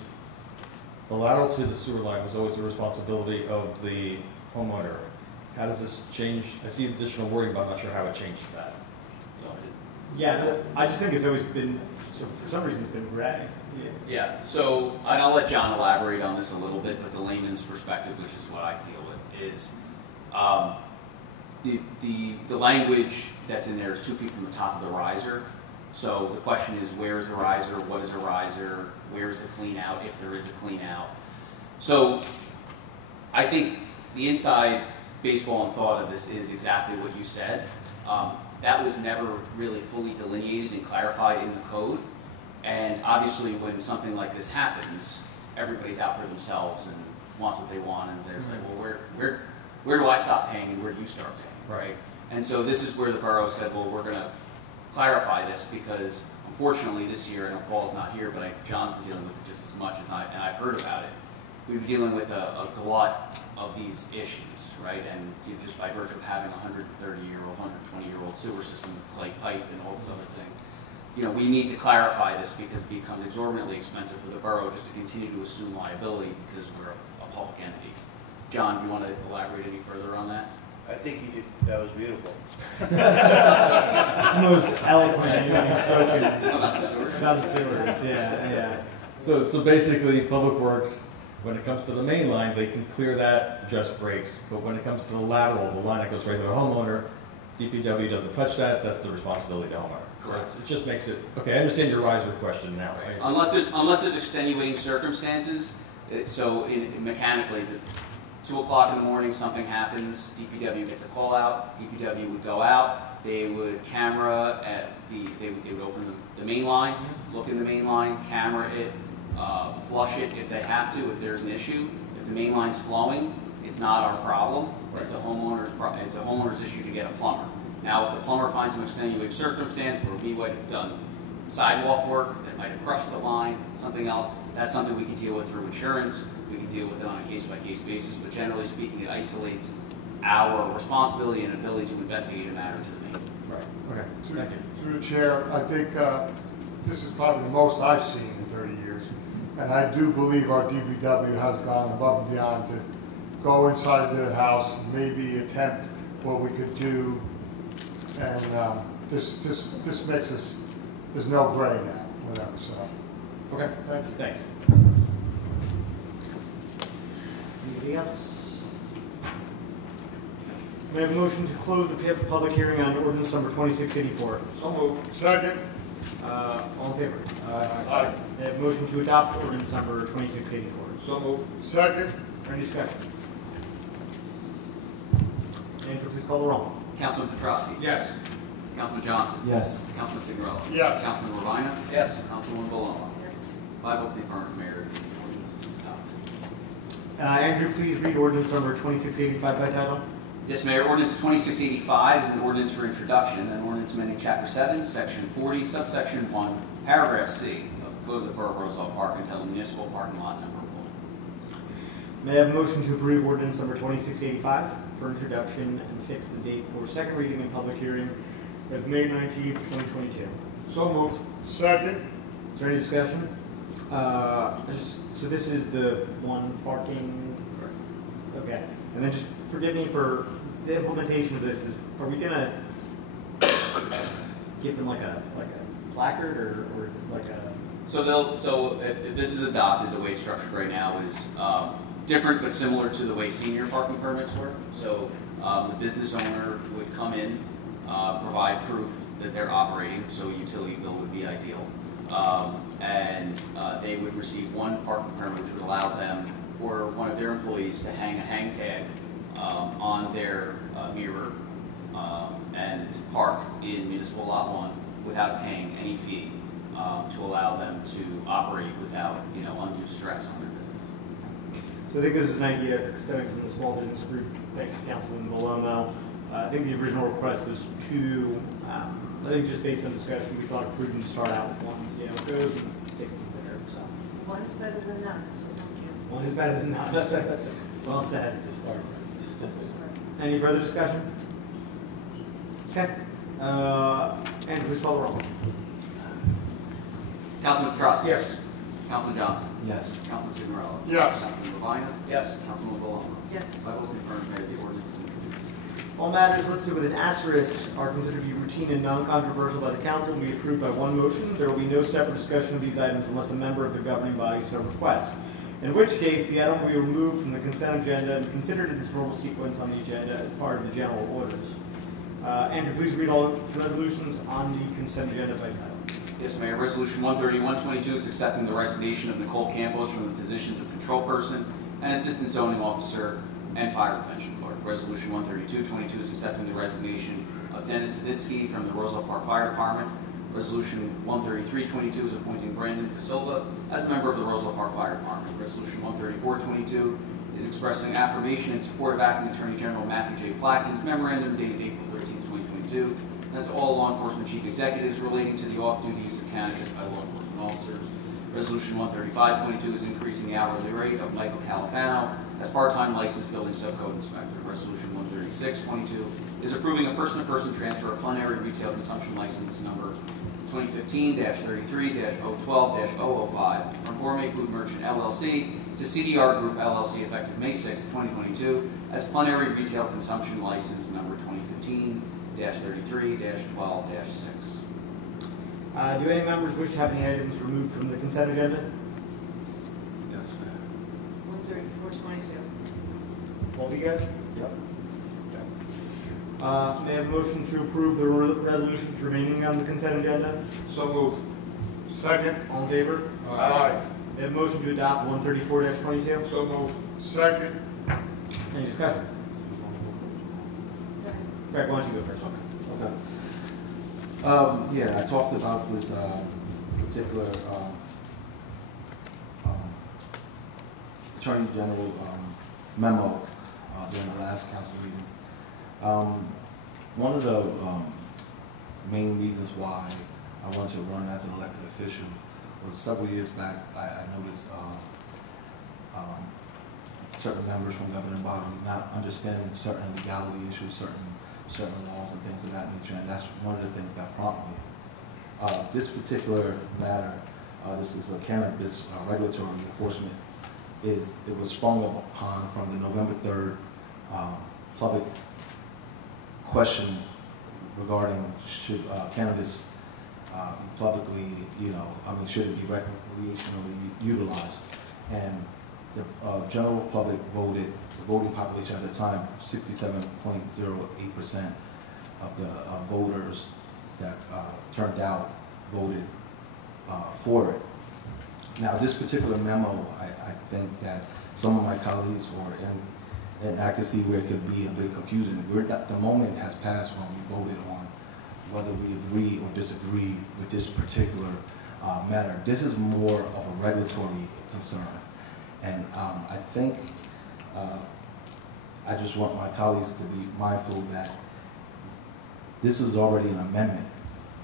the lateral to the sewer line was always the responsibility of the homeowner. How does this change? I see additional wording, but I'm not sure how it changes that. Yeah, I just think it's always been, so for some reason it's been gray. Yeah, so and I'll let John elaborate on this a little bit, but the layman's perspective, which is what I deal with, is the language that's in there is 2 feet from the top of the riser. So the question is, where is the riser? What is a riser? Where is the clean out, if there is a clean out? So I think the inside baseball and thought of this is exactly what you said. That was never really fully delineated and clarified in the code. And obviously when something like this happens, everybody's out for themselves and wants what they want, and there's like, well, where do I stop paying and where do you start paying, right? And so this is where the borough said, well, we're going to clarify this because unfortunately this year, and Paul's not here, but John's been dealing with it just as much as I've heard about it. We've been dealing with a glut of these issues, right? And just by virtue of having a 130-year-old, 120-year-old sewer system with clay pipe and all this other thing, we need to clarify this because it becomes exorbitantly expensive for the borough just to continue to assume liability because we're a public entity. John, do you want to elaborate any further on that? I think you did, that was beautiful. It's the most eloquent anybody's spoken About the sewers? about the sewers, yeah. So basically, Public Works, when it comes to the main line, they can clear that, just breaks. But when it comes to the lateral, the line that goes right to the homeowner, DPW doesn't touch that, that's the responsibility of the homeowner. Correct. So it just makes it, okay, I understand your riser question now. Right. Unless there's extenuating circumstances, mechanically, 2 o'clock in the morning, something happens, DPW gets a call out, DPW would go out, they would camera at they would open the main line, look in the main line, camera it, flush it if they have to, if there's an issue. If the main line's flowing, it's not our problem. It's the homeowner's issue to get a plumber. Now, if the plumber finds some extenuating circumstance where we might have done sidewalk work that might have crushed the line, something else, that's something we can deal with through insurance. We can deal with it on a case-by-case basis, but generally speaking, it isolates our responsibility and ability to investigate a matter to the main. Right. Okay. Thank you. Through the chair, I think this is probably the most I've seen in 30 years. And I do believe our DPW has gone above and beyond to go inside the house, maybe attempt what we could do. And this makes us, there's no gray now, whatever, so. Okay. Thank you. Thanks. Anybody else? May I have a motion to close the public hearing on ordinance number 2684? So moved. Second. All in favor? Aye. May I have a motion to adopt ordinance number 2684? So moved. Second. Any discussion? Andrew, please call the roll. Councilman Petrosky. Yes. Councilman Johnson. Yes. Councilman Signorella. Yes. Councilman Ravina. Yes. Councilwoman Paloma. Yes. 5 votes in the affirmative, Mayor. The ordinance is adopted. Andrew, please read ordinance number 2685 by title. Yes, Mayor. Ordinance 2685 is an ordinance for introduction, an ordinance amending Chapter 7, Section 40, Subsection 1, Paragraph C of the Code of the Borough of Roselle Park entitled Municipal Parking Lot Number 1. May I have a motion to approve ordinance number 2685 for introduction and fix the date for second reading and public hearing as May 19th, 2022? So moved. Second. Is there any discussion? So this is the one parking. Okay, and then just forgive me for the implementation of this. Are we gonna give them like a placard or like a? So if this is adopted, the way it's structured right now is different but similar to the way senior parking permits work. So the business owner would come in, provide proof that they're operating, so a utility bill would be ideal. And they would receive one parking permit, which would allow them or one of their employees to hang a hang tag on their mirror and to park in Municipal Lot 1 without paying any fee to allow them to operate without undue stress on their business. So I think this is an idea stemming from the small business group. Thanks to Councilman Belomo. I think the original request was two. I think just based on discussion, we thought it prudent to start out with one, see how it goes, and take it from there. So One's better than none, so thank you. one is better than none. Well said to start. Any further discussion? Okay. Andrew, please call the roll. Councilman Petrosky. Yes. Councilman Johnson. Yes. Councilman Signorello. Yes. Councilman Ravina. Yes. Councilman Belomo. Yes. By votes confirmed, Mayor, the ordinance is introduced. All matters listed with an asterisk are considered to be routine and non-controversial by the council and be approved by one motion. There will be no separate discussion of these items unless a member of the governing body so requests, in which case the item will be removed from the consent agenda and considered in its normal sequence on the agenda as part of the general orders. Andrew, please read all resolutions on the consent agenda by title. Yes, Mayor. Resolution 13122 is accepting the resignation of Nicole Campos from the positions of control person and assistant zoning officer and fire prevention clerk. Resolution 13222 is accepting the resignation of Dennis Saditsky from the Roselle Park Fire Department. Resolution 13322 is appointing Brandon De Silva as a member of the Roselle Park Fire Department. Resolution 13422 is expressing affirmation in support of Acting Attorney General Matthew J. Plotkin's memorandum dated April 13, 2022. That's all law enforcement chief executives relating to the off-duty use of cannabis by law enforcement officers. Resolution 13522 is increasing the hourly rate of Michael Califano as part-time licensed building subcode inspector. Resolution 13622 is approving a person-to-person transfer of plenary retail consumption license number 2015-33-012-005 from Gourmet Food Merchant LLC to CDR Group LLC effective May 6, 2022 as plenary retail consumption license number 2015-33-12-6. Do any members wish to have any items removed from the consent agenda? Yes. 13422. All of you guys? Yep. May I have a motion to approve the resolutions remaining on the consent agenda? So moved. Second. All in favor? Aye. May I have a motion to adopt 134-22? So moved. Second. Any discussion? Greg, why don't you go first? Okay. Yeah, I talked about this particular Attorney General memo during the last council meeting. One of the main reasons why I wanted to run as an elected official was several years back. I noticed certain members from governing body not understanding certain legality issues, certain laws and things of that nature, and that's one of the things that prompted me. This particular matter, this is a cannabis regulatory enforcement, it was sprung upon from the November 3rd public question regarding should cannabis be publicly, should it be recreationally utilized? And the general public voted, the voting population at the time, 67.08% of the voters that turned out voted for it. Now, this particular memo, I think that some of my colleagues and I can see where it could be a bit confusing. The moment has passed when we voted on whether we agree or disagree with this particular matter. This is more of a regulatory concern. And I think I just want my colleagues to be mindful that this is already an amendment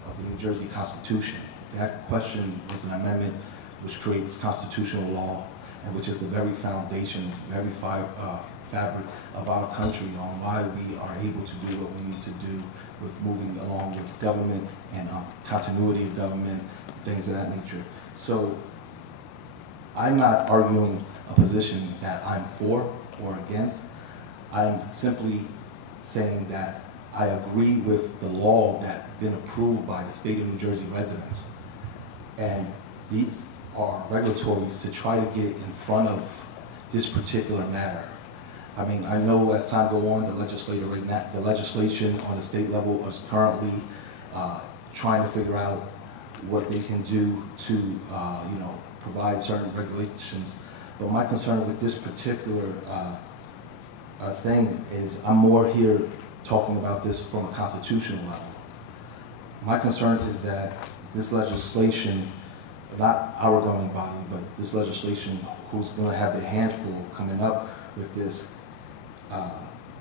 of the New Jersey Constitution. That question is an amendment which creates constitutional law and which is the very foundation, very fabric of our country on why we are able to do what we need to do with moving along with government and continuity of government, things of that nature. So I'm not arguing a position that I'm for or against. I'm simply saying that I agree with the law that's been approved by the state of New Jersey residents. And these are regulatories to try to get in front of this particular matter. I mean, I know as time goes on, the legislation on the state level is currently trying to figure out what they can do to, provide certain regulations. But my concern with this particular thing is I'm more here talking about this from a constitutional level. My concern is that this legislation, not our governing body, but this legislation, who's going to have their hands full coming up with this,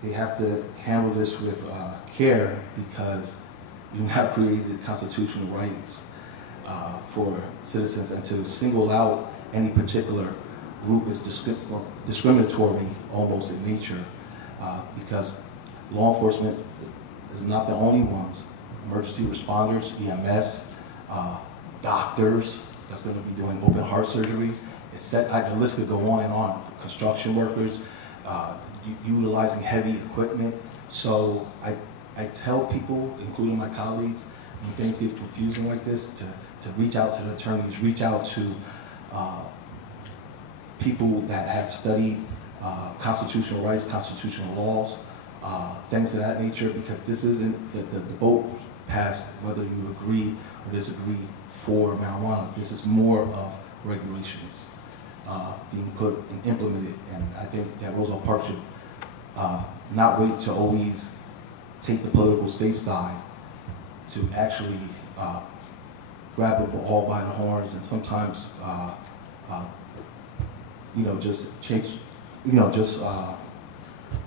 they have to handle this with care because you have created constitutional rights for citizens, and to single out any particular group is discriminatory almost in nature because law enforcement is not the only ones. Emergency responders, EMS, doctors that's going to be doing open heart surgery. The list could go on and on. Construction workers, utilizing heavy equipment. So I tell people, including my colleagues, when things get confusing like this, to reach out to the attorneys, reach out to people that have studied constitutional rights, constitutional laws, things of that nature, because this isn't the vote passed whether you agree or disagree for marijuana. This is more of regulations being put and implemented, and I think that Roselle Park should not wait to always take the political safe side to actually grab the ball by the horns and sometimes just change,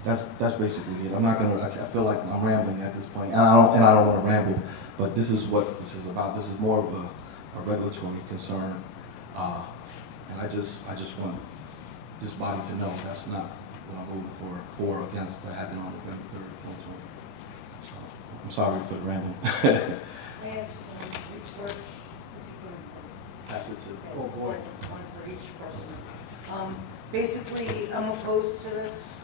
that's basically it. I'm not gonna. I feel like I'm rambling at this point, and I don't want to ramble. But this is what this is about. This is more of a regulatory concern, and I just want this body to know that's not what I'm voting for or against that happened on November 3rd, 2020. So I'm sorry for the rambling. I have some research. Pass it to. Oh boy. One for each person. Basically, I'm opposed to this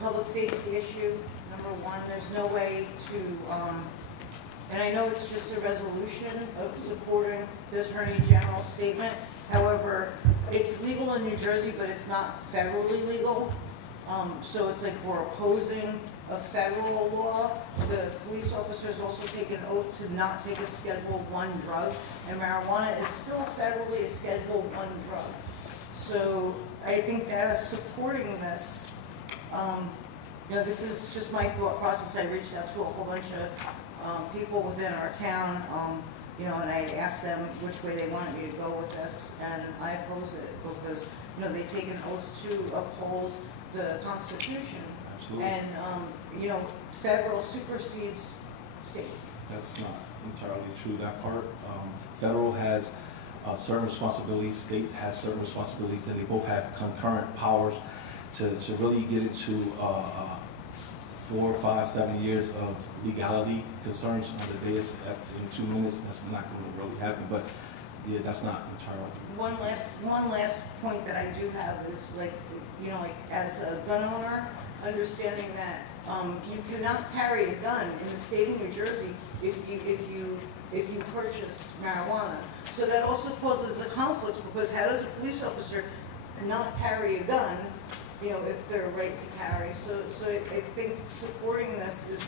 public safety issue. Number one, there's no way to, and I know it's just a resolution of supporting the Attorney General's statement. However, it's legal in New Jersey, but it's not federally legal. So it's like we're opposing a federal law. The police officers also take an oath to not take a Schedule I drug, and marijuana is still federally a Schedule I drug. So I think that as supporting this, this is just my thought process. I reached out to a whole bunch of people within our town, and I asked them which way they wanted me to go with this, and I oppose it because, they take an oath to uphold the Constitution. Absolutely. And, federal supersedes state. That's not entirely true, that part. Federal has certain responsibilities, state has certain responsibilities, and they both have concurrent powers to really get into 4, 5, 7 years of legality concerns on the day in 2 minutes. That's not going to really happen, but yeah, that's not entirely. One last point that I do have is as a gun owner, understanding that you cannot carry a gun in the state of New Jersey if you purchase marijuana. So that also poses a conflict, because how does a police officer not carry a gun, if they're right to carry? So I think supporting this is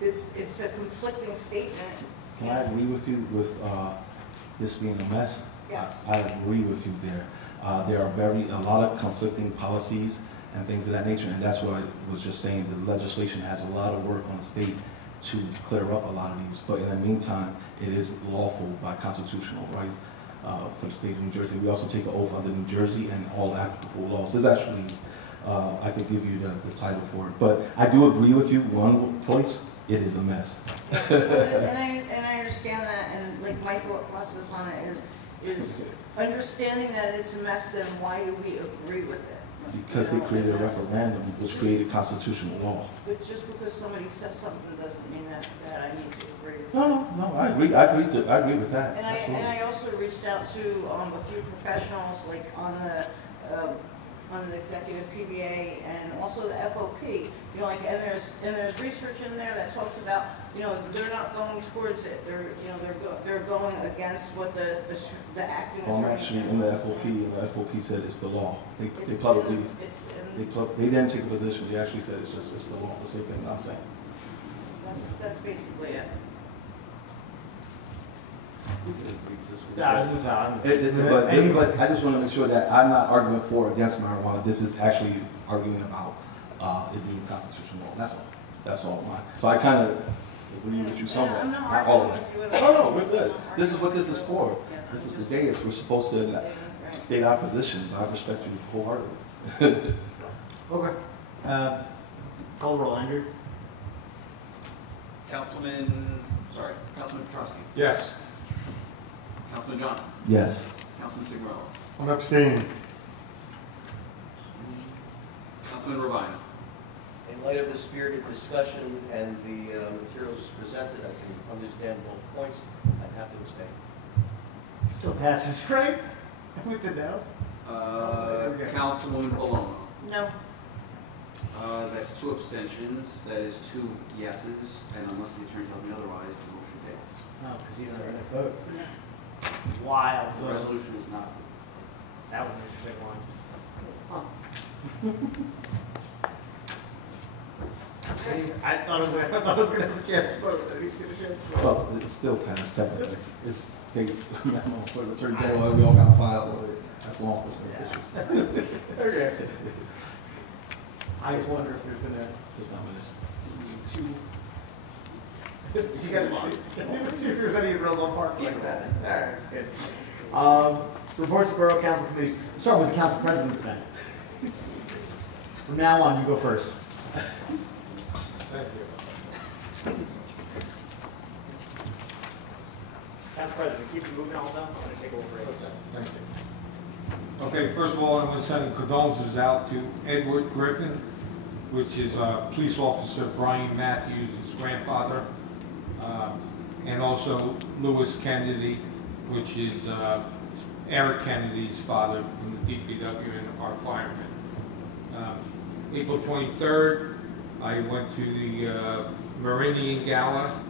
it's a conflicting statement. Can I agree with you with this being a mess? Yes. I agree with you there. There are a lot of conflicting policies and things of that nature, and that's what I was just saying. The legislation has a lot of work on the state to clear up a lot of these, but in the meantime, it is lawful by constitutional rights for the state of New Jersey. We also take an oath under New Jersey and all applicable laws. There's actually I could give you the title for it. But I do agree with you, one place, it is a mess. and I understand that, and like my thought process on it is understanding that it's a mess, then why do we agree with it? Because they created a referendum, which created constitutional law. But just because somebody says something doesn't mean that I need to agree with it. No, I agree with that. And I also reached out to a few professionals, like on the executive PBA and also the FOP. You know, like, and there's research in there that talks about, you know, they're not going towards it. They're going against what the acting attorney. I'm actually in the FOP, and the FOP said it's the law. They publicly they didn't take a position. They actually said it's the law. The same thing I'm saying. That's basically it. But I just want to make sure that I'm not arguing for or against marijuana. This is actually arguing about it being constitutional law. That's all. So I kind of agree with you somewhat. Not all of it. No, we're good. This is what this is for. This is the day. We're supposed to state our positions. I respect you wholeheartedly. Okay. Call roll, Andrew. Councilman Petrosky. Yes. Councilman Johnson. Yes. Councilman Signorello. I'm abstaining. Councilman Ravine. In light of the spirited discussion and the materials presented, I can understand both points. I'd have to abstain. Still passes, right? With the no? Councilwoman Palomo. No. That's 2 abstentions. That is 2 yeses. And unless the attorney tells me otherwise, the motion fails. No, because you don't have any votes. Wild. The resolution is not. That was an interesting one. I thought it was going to have a chance to vote. I didn't get a chance to vote. Well, it's still passed technically. It's state memo for the attorney general. We all got to file with it. That's law enforcement officials. Okay. I just wonder if there's been Just not minutes. You got to see if there's any Roselle Park like that. All right, good. Reports of Borough Council committees. We'll start with the Council President tonight. From now on, you go first. Thank you. Council President, keep it moving also. I'm going to take over. Thank you. Okay, first of all, I'm going to send condolences out to Edward Griffin, which is police officer Brian Matthews' grandfather, and also Lewis Kennedy, which is Eric Kennedy's father from the DPW and our firemen. April 23rd, I went to the Meridian Gala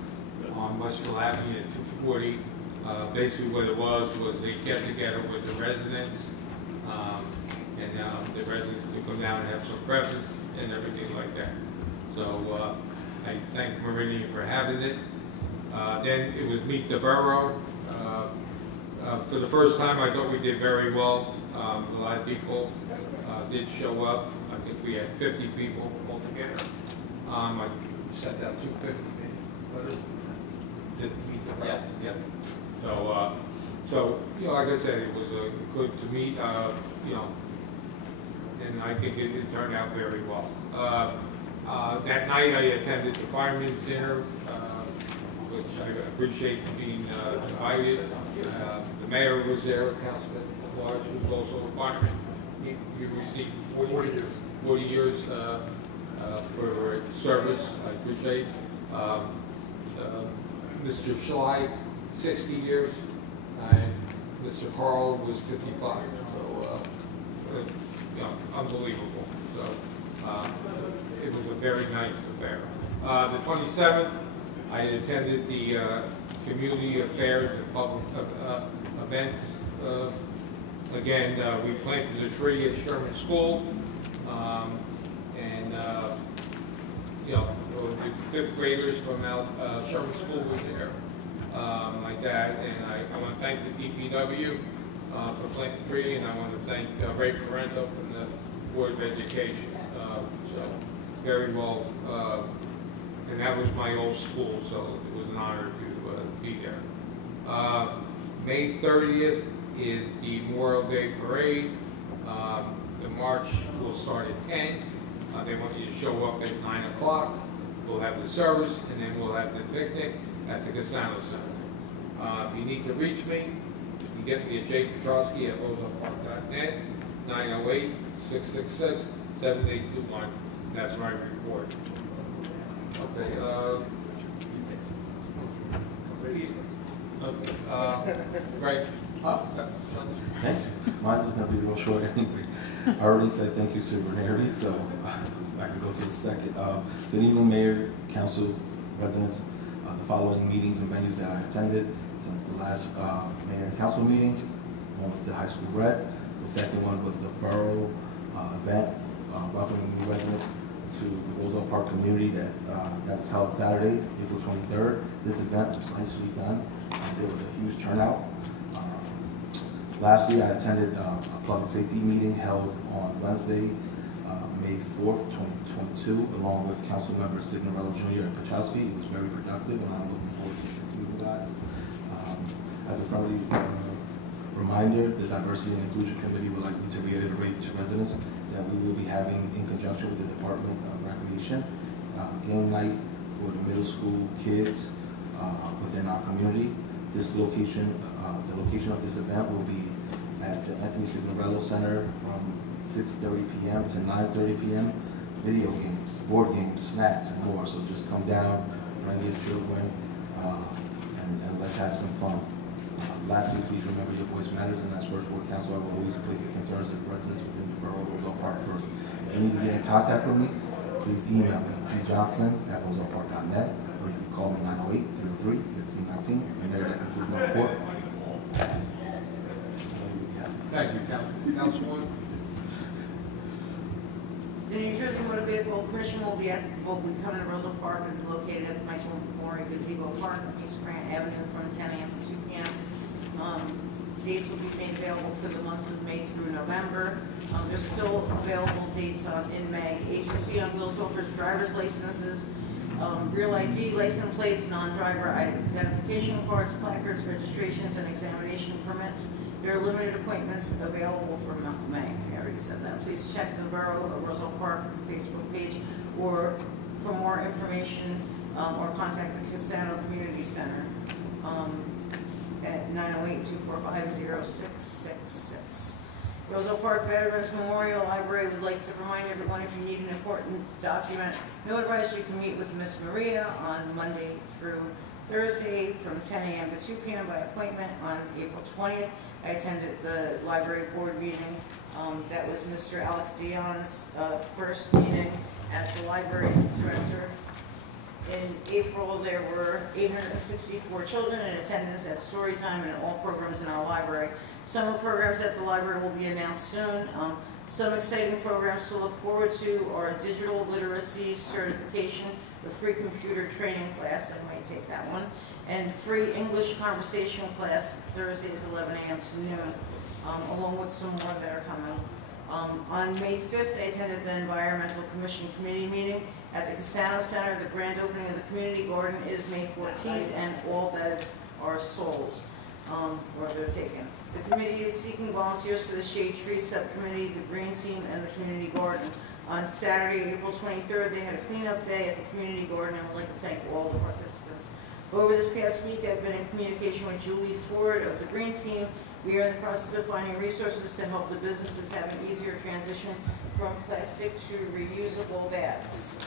on Westville Avenue at 240. Basically what it was they get together with the residents, and the residents could come down and have some breakfast and everything like that. So I thank Meridian for having it. Then it was Meet the Borough. For the first time, I thought we did very well. A lot of people did show up. I think we had 50 people altogether. I sent out 250 letters. Did Meet the Borough? Yes. Yep. So you know, like I said, it was good to meet. You know, and I think it turned out very well. That night, I attended the firemen's dinner, which I appreciate being invited. The mayor was there, Councilman Large, who was also a fireman. He received 40 years for service. I appreciate. Mr. Schley, 60 years, and Mr. Carl was 55. So, you know, unbelievable. So, it was a very nice affair. The 27th, I attended the community affairs and public events. Again, we planted a tree at Sherman School, and you know, the 5th graders from Sherman School were there, like that. And I want to thank the DPW for planting the tree, and I want to thank Ray Parento from the Board of Education. So very well, and that was my old school, so it was an honor to be there. May 30th is the Memorial Day Parade. The march will start at 10. They want you to show up at 9 o'clock. We'll have the service, and then we'll have the picnic at the Casano Center. If you need to reach me, you can get me at jpetrosky@rosepark.net, 908-666-7821. That's my report. Okay. Right. Thank you. Mine's is going to be real short anyway. I already said thank you to Renary, so I can go to the second. Good evening, Mayor, Council, residents. The following meetings and venues that I attended since the last Mayor and Council meeting. One was the High School Red. The second one was the Borough event, welcoming new residents to the Roselle Park community that was held Saturday, April 23rd. This event was nicely done. There was a huge turnout. Lastly, I attended a public safety meeting held on Wednesday, May 4th, 2022, along with Council Members Signorello Jr. and Petrowski. It was very productive, and I'm looking forward to continuing guys. As a friendly reminder, the Diversity and Inclusion Committee would like me to reiterate to residents that we will be having, in conjunction with the Department of Recreation, game night for the middle school kids within our community. This location, the location of this event will be at the Anthony Signorello Center from 6:30 p.m. to 9:30 p.m. Video games, board games, snacks, and more. So just come down, bring your children, and let's have some fun. Lastly, please remember your voice matters, and as First Ward Council, I will always place the concerns of residents within the borough of Roselle Park first. If you need to get in contact with me, please email me, gjohnson@rosellepark.net, or you can call me 908-303-1519. And there, that concludes my report. Thank you, Councilwoman. The New Jersey Motor Vehicle Commission will be coming to Roselle Park and be located at the Michael Memorial Gazebo Park on East Grant Avenue from 10 a.m. to 2 p.m. Dates will be made available for the months of May through November. There's still available dates in May. Agency on Wheels holders, driver's licenses, real ID, license plates, non-driver identification cards, placards, registrations, and examination permits. There are limited appointments available for May. I already said that. Please check the Borough of Roselle Park Facebook page, or for more information, or contact the Casano Community Center at 908-245-0666. Roselle Park Veterans Memorial Library would like to remind everyone, if you need an important document notarized, you can meet with Miss Maria on Monday through Thursday from 10 a.m. to 2 p.m. by appointment. On April 20th, I attended the library board meeting. That was Mr. Alex Dion's first meeting as the library director. In April, there were 864 children in attendance at story time and all programs in our library. Summer programs at the library will be announced soon. Some exciting programs to look forward to are a digital literacy certification, a free computer training class, I might take that one, and free English conversation class Thursdays 11 a.m. to noon, along with some more that are coming. On May 5th, I attended the Environmental Commission Committee meeting at the Casano Center. The grand opening of the community garden is May 14th, and all beds are sold, or they're taken. The committee is seeking volunteers for the Shade Tree Subcommittee, the Green Team, and the Community Garden. On Saturday, April 23rd, they had a cleanup day at the Community Garden, and I would like to thank all the participants. Over this past week, I've been in communication with Julie Ford of the Green Team. We are in the process of finding resources to help the businesses have an easier transition from plastic to reusable bags.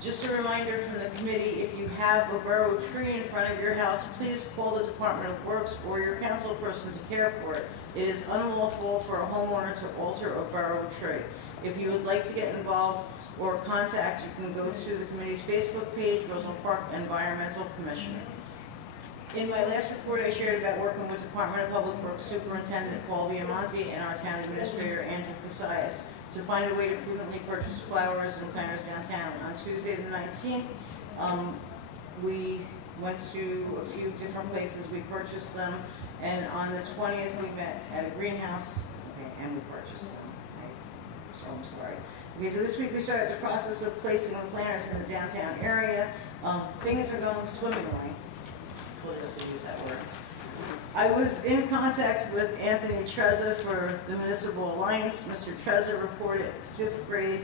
Just a reminder from the committee, if you have a borough tree in front of your house, please call the Department of Works or your council person to care for it. It is unlawful for a homeowner to alter a borough tree. If you would like to get involved or contact, you can go to the committee's Facebook page, Roselle Park Environmental Commission. In my last report, I shared about working with Department of Public Works Superintendent Paul Viamonte and our town administrator, Andrew Casais, to find a way to prudently purchase flowers and planters downtown. On Tuesday the 19th, we went to a few different places. We purchased them, and on the 20th, we met at a greenhouse, and we purchased them. So I'm sorry. Okay, so this week we started the process of placing the planters in the downtown area. Things are going swimmingly. That's what it is to use that word. I I was in contact with Anthony Trezza for the Municipal Alliance. Mr. Trezza reported 5th grade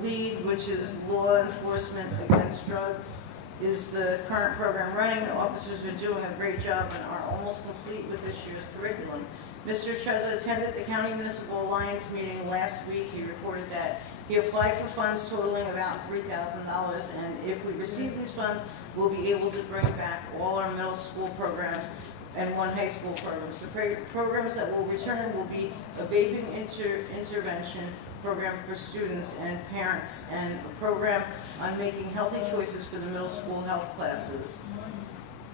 LEAD, which is Law Enforcement Against Drugs, is the current program running. The officers are doing a great job and are almost complete with this year's curriculum. Mr. Trezza attended the County Municipal Alliance meeting last week. He reported that he applied for funds totaling about $3,000, and if we receive these funds, we'll be able to bring back all our middle school programs and one high school program. The programs that will return will be a vaping intervention program for students and parents, and a program on making healthy choices for the middle school health classes.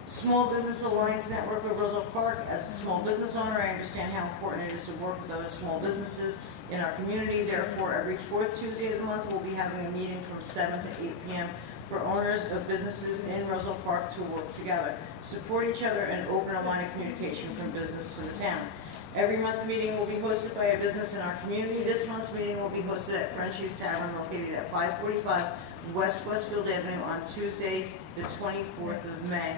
Small Business Alliance Network of Roselle Park. As a small business owner, I understand how important it is to work with other small businesses in our community. Therefore, every 4th Tuesday of the month, we'll be having a meeting from 7 to 8 p.m. for owners of businesses in Roselle Park to work together, support each other, and open a line of communication from business to the town. Every month, the meeting will be hosted by a business in our community. This month's meeting will be hosted at Frenchie's Tavern, located at 545 West Westfield Avenue on Tuesday, the 24th of May.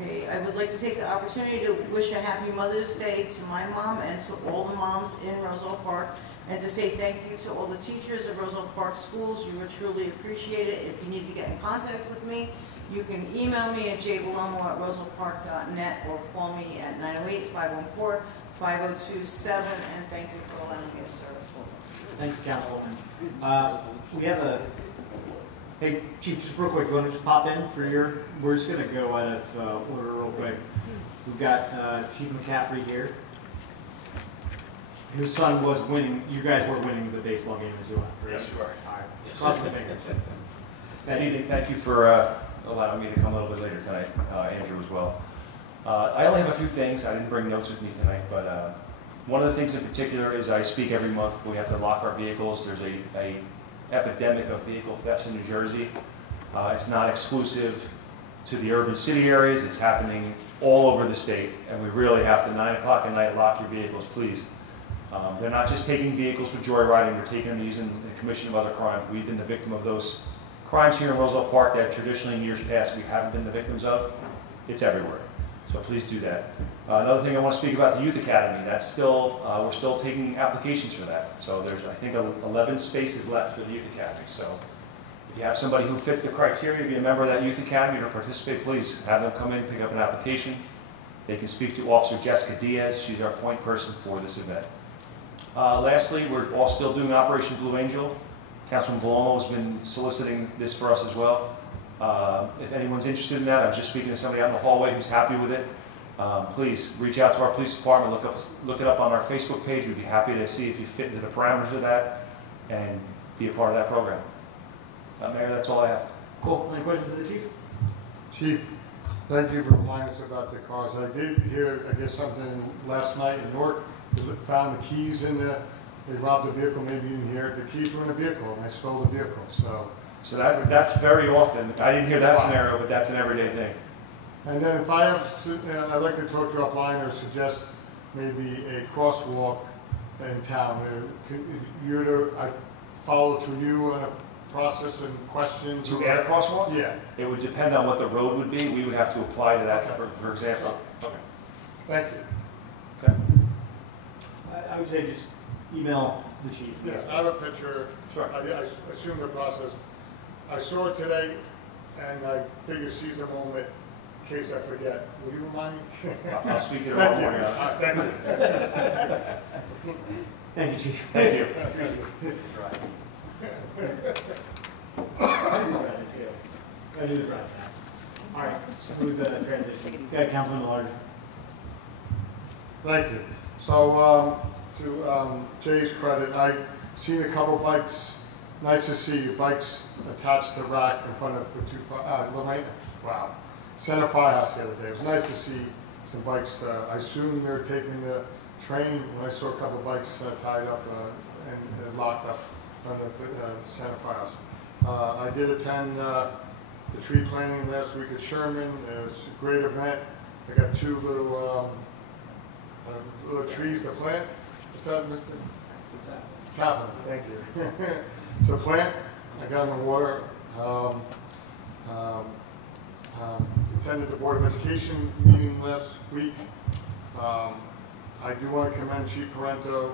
Okay, I would like to take the opportunity to wish a happy Mother's Day to my mom and to all the moms in Roselle Park, and to say thank you to all the teachers of Roselle Park Schools. You are truly appreciated. If you need to get in contact with me, you can email me at jbalomo@rosellepark.net or call me at 908-514-5027, and thank you for allowing me to serve. Thank you, Councilwoman. We have a, hey, Chief, just real quick, you want to just pop in for your, we're just going to go out of order real quick. We've got Chief McCaffrey here, whose son was winning, you guys were winning the baseball game as well. Yes, you are. All right, cross the fingers. Good evening, thank you for allowing me to come a little bit later tonight, Andrew as well. I only have a few things. I didn't bring notes with me tonight, but one of the things in particular is I speak every month. We have to lock our vehicles. There's a epidemic of vehicle thefts in New Jersey. It's not exclusive to the urban city areas. It's happening all over the state, and we really have to, 9 o'clock at night, lock your vehicles, please. They're not just taking vehicles for joyriding. They're taking them using the commission of other crimes. We've been the victim of those crimes here in Roselle Park that traditionally in years past we haven't been the victims of. It's everywhere. So please do that. Another thing I want to speak about, the Youth Academy. That's still, we're still taking applications for that. So there's, I think, 11 spaces left for the Youth Academy. So if you have somebody who fits the criteria to be a member of that Youth Academy or participate, please have them come in, pick up an application. They can speak to Officer Jessica Diaz. She's our point person for this event. Lastly, we're all still doing Operation Blue Angel. Councilman Palomo has been soliciting this for us as well. If anyone's interested in that, I was just speaking to somebody out in the hallway who's happy with it. Please reach out to our police department, look it up on our Facebook page. We'd be happy to see if you fit into the parameters of that and be a part of that program. Mayor, that's all I have. Cool. Any questions for the Chief? Chief, thank you for reminding us about the cars. I did hear, I guess, something last night in Newark. They found the keys in the, they robbed the vehicle, maybe you didn't hear it. The keys were in the vehicle and they stole the vehicle. So that's very often. I didn't hear that scenario, but that's an everyday thing. And then if I have, I'd like to talk to you offline or suggest maybe a crosswalk in town. I follow through you on a process and questions. To add a crosswalk? Yeah. It would depend on what the road would be. We would have to apply to that, for example. Okay. Thank you. Okay. I would say just email the Chief. Yes, I have a picture. Sure. I assume the process. I saw it today, and I figured seize the moment in case I forget. Will you remind me? I'll speak to you tomorrow morning. Thank you. Thank you, Chief. Thank you. I do this right now. All right, smooth transition. Go ahead, Councilman Millard. Thank you. So, to Jay's credit, I seen a couple bikes. Nice to see bikes attached to rack in front of Center Firehouse the other day. It was nice to see some bikes. I assume they're taking the train. When I saw a couple bikes tied up and locked up on the Center Firehouse. I did attend the tree planting last week at Sherman. It was a great event. I got two little trees to plant. What's that, Mr.? Saplings, thank you. To plant, I got in the water. attended the Board of Education meeting last week. I do want to commend Chief Parento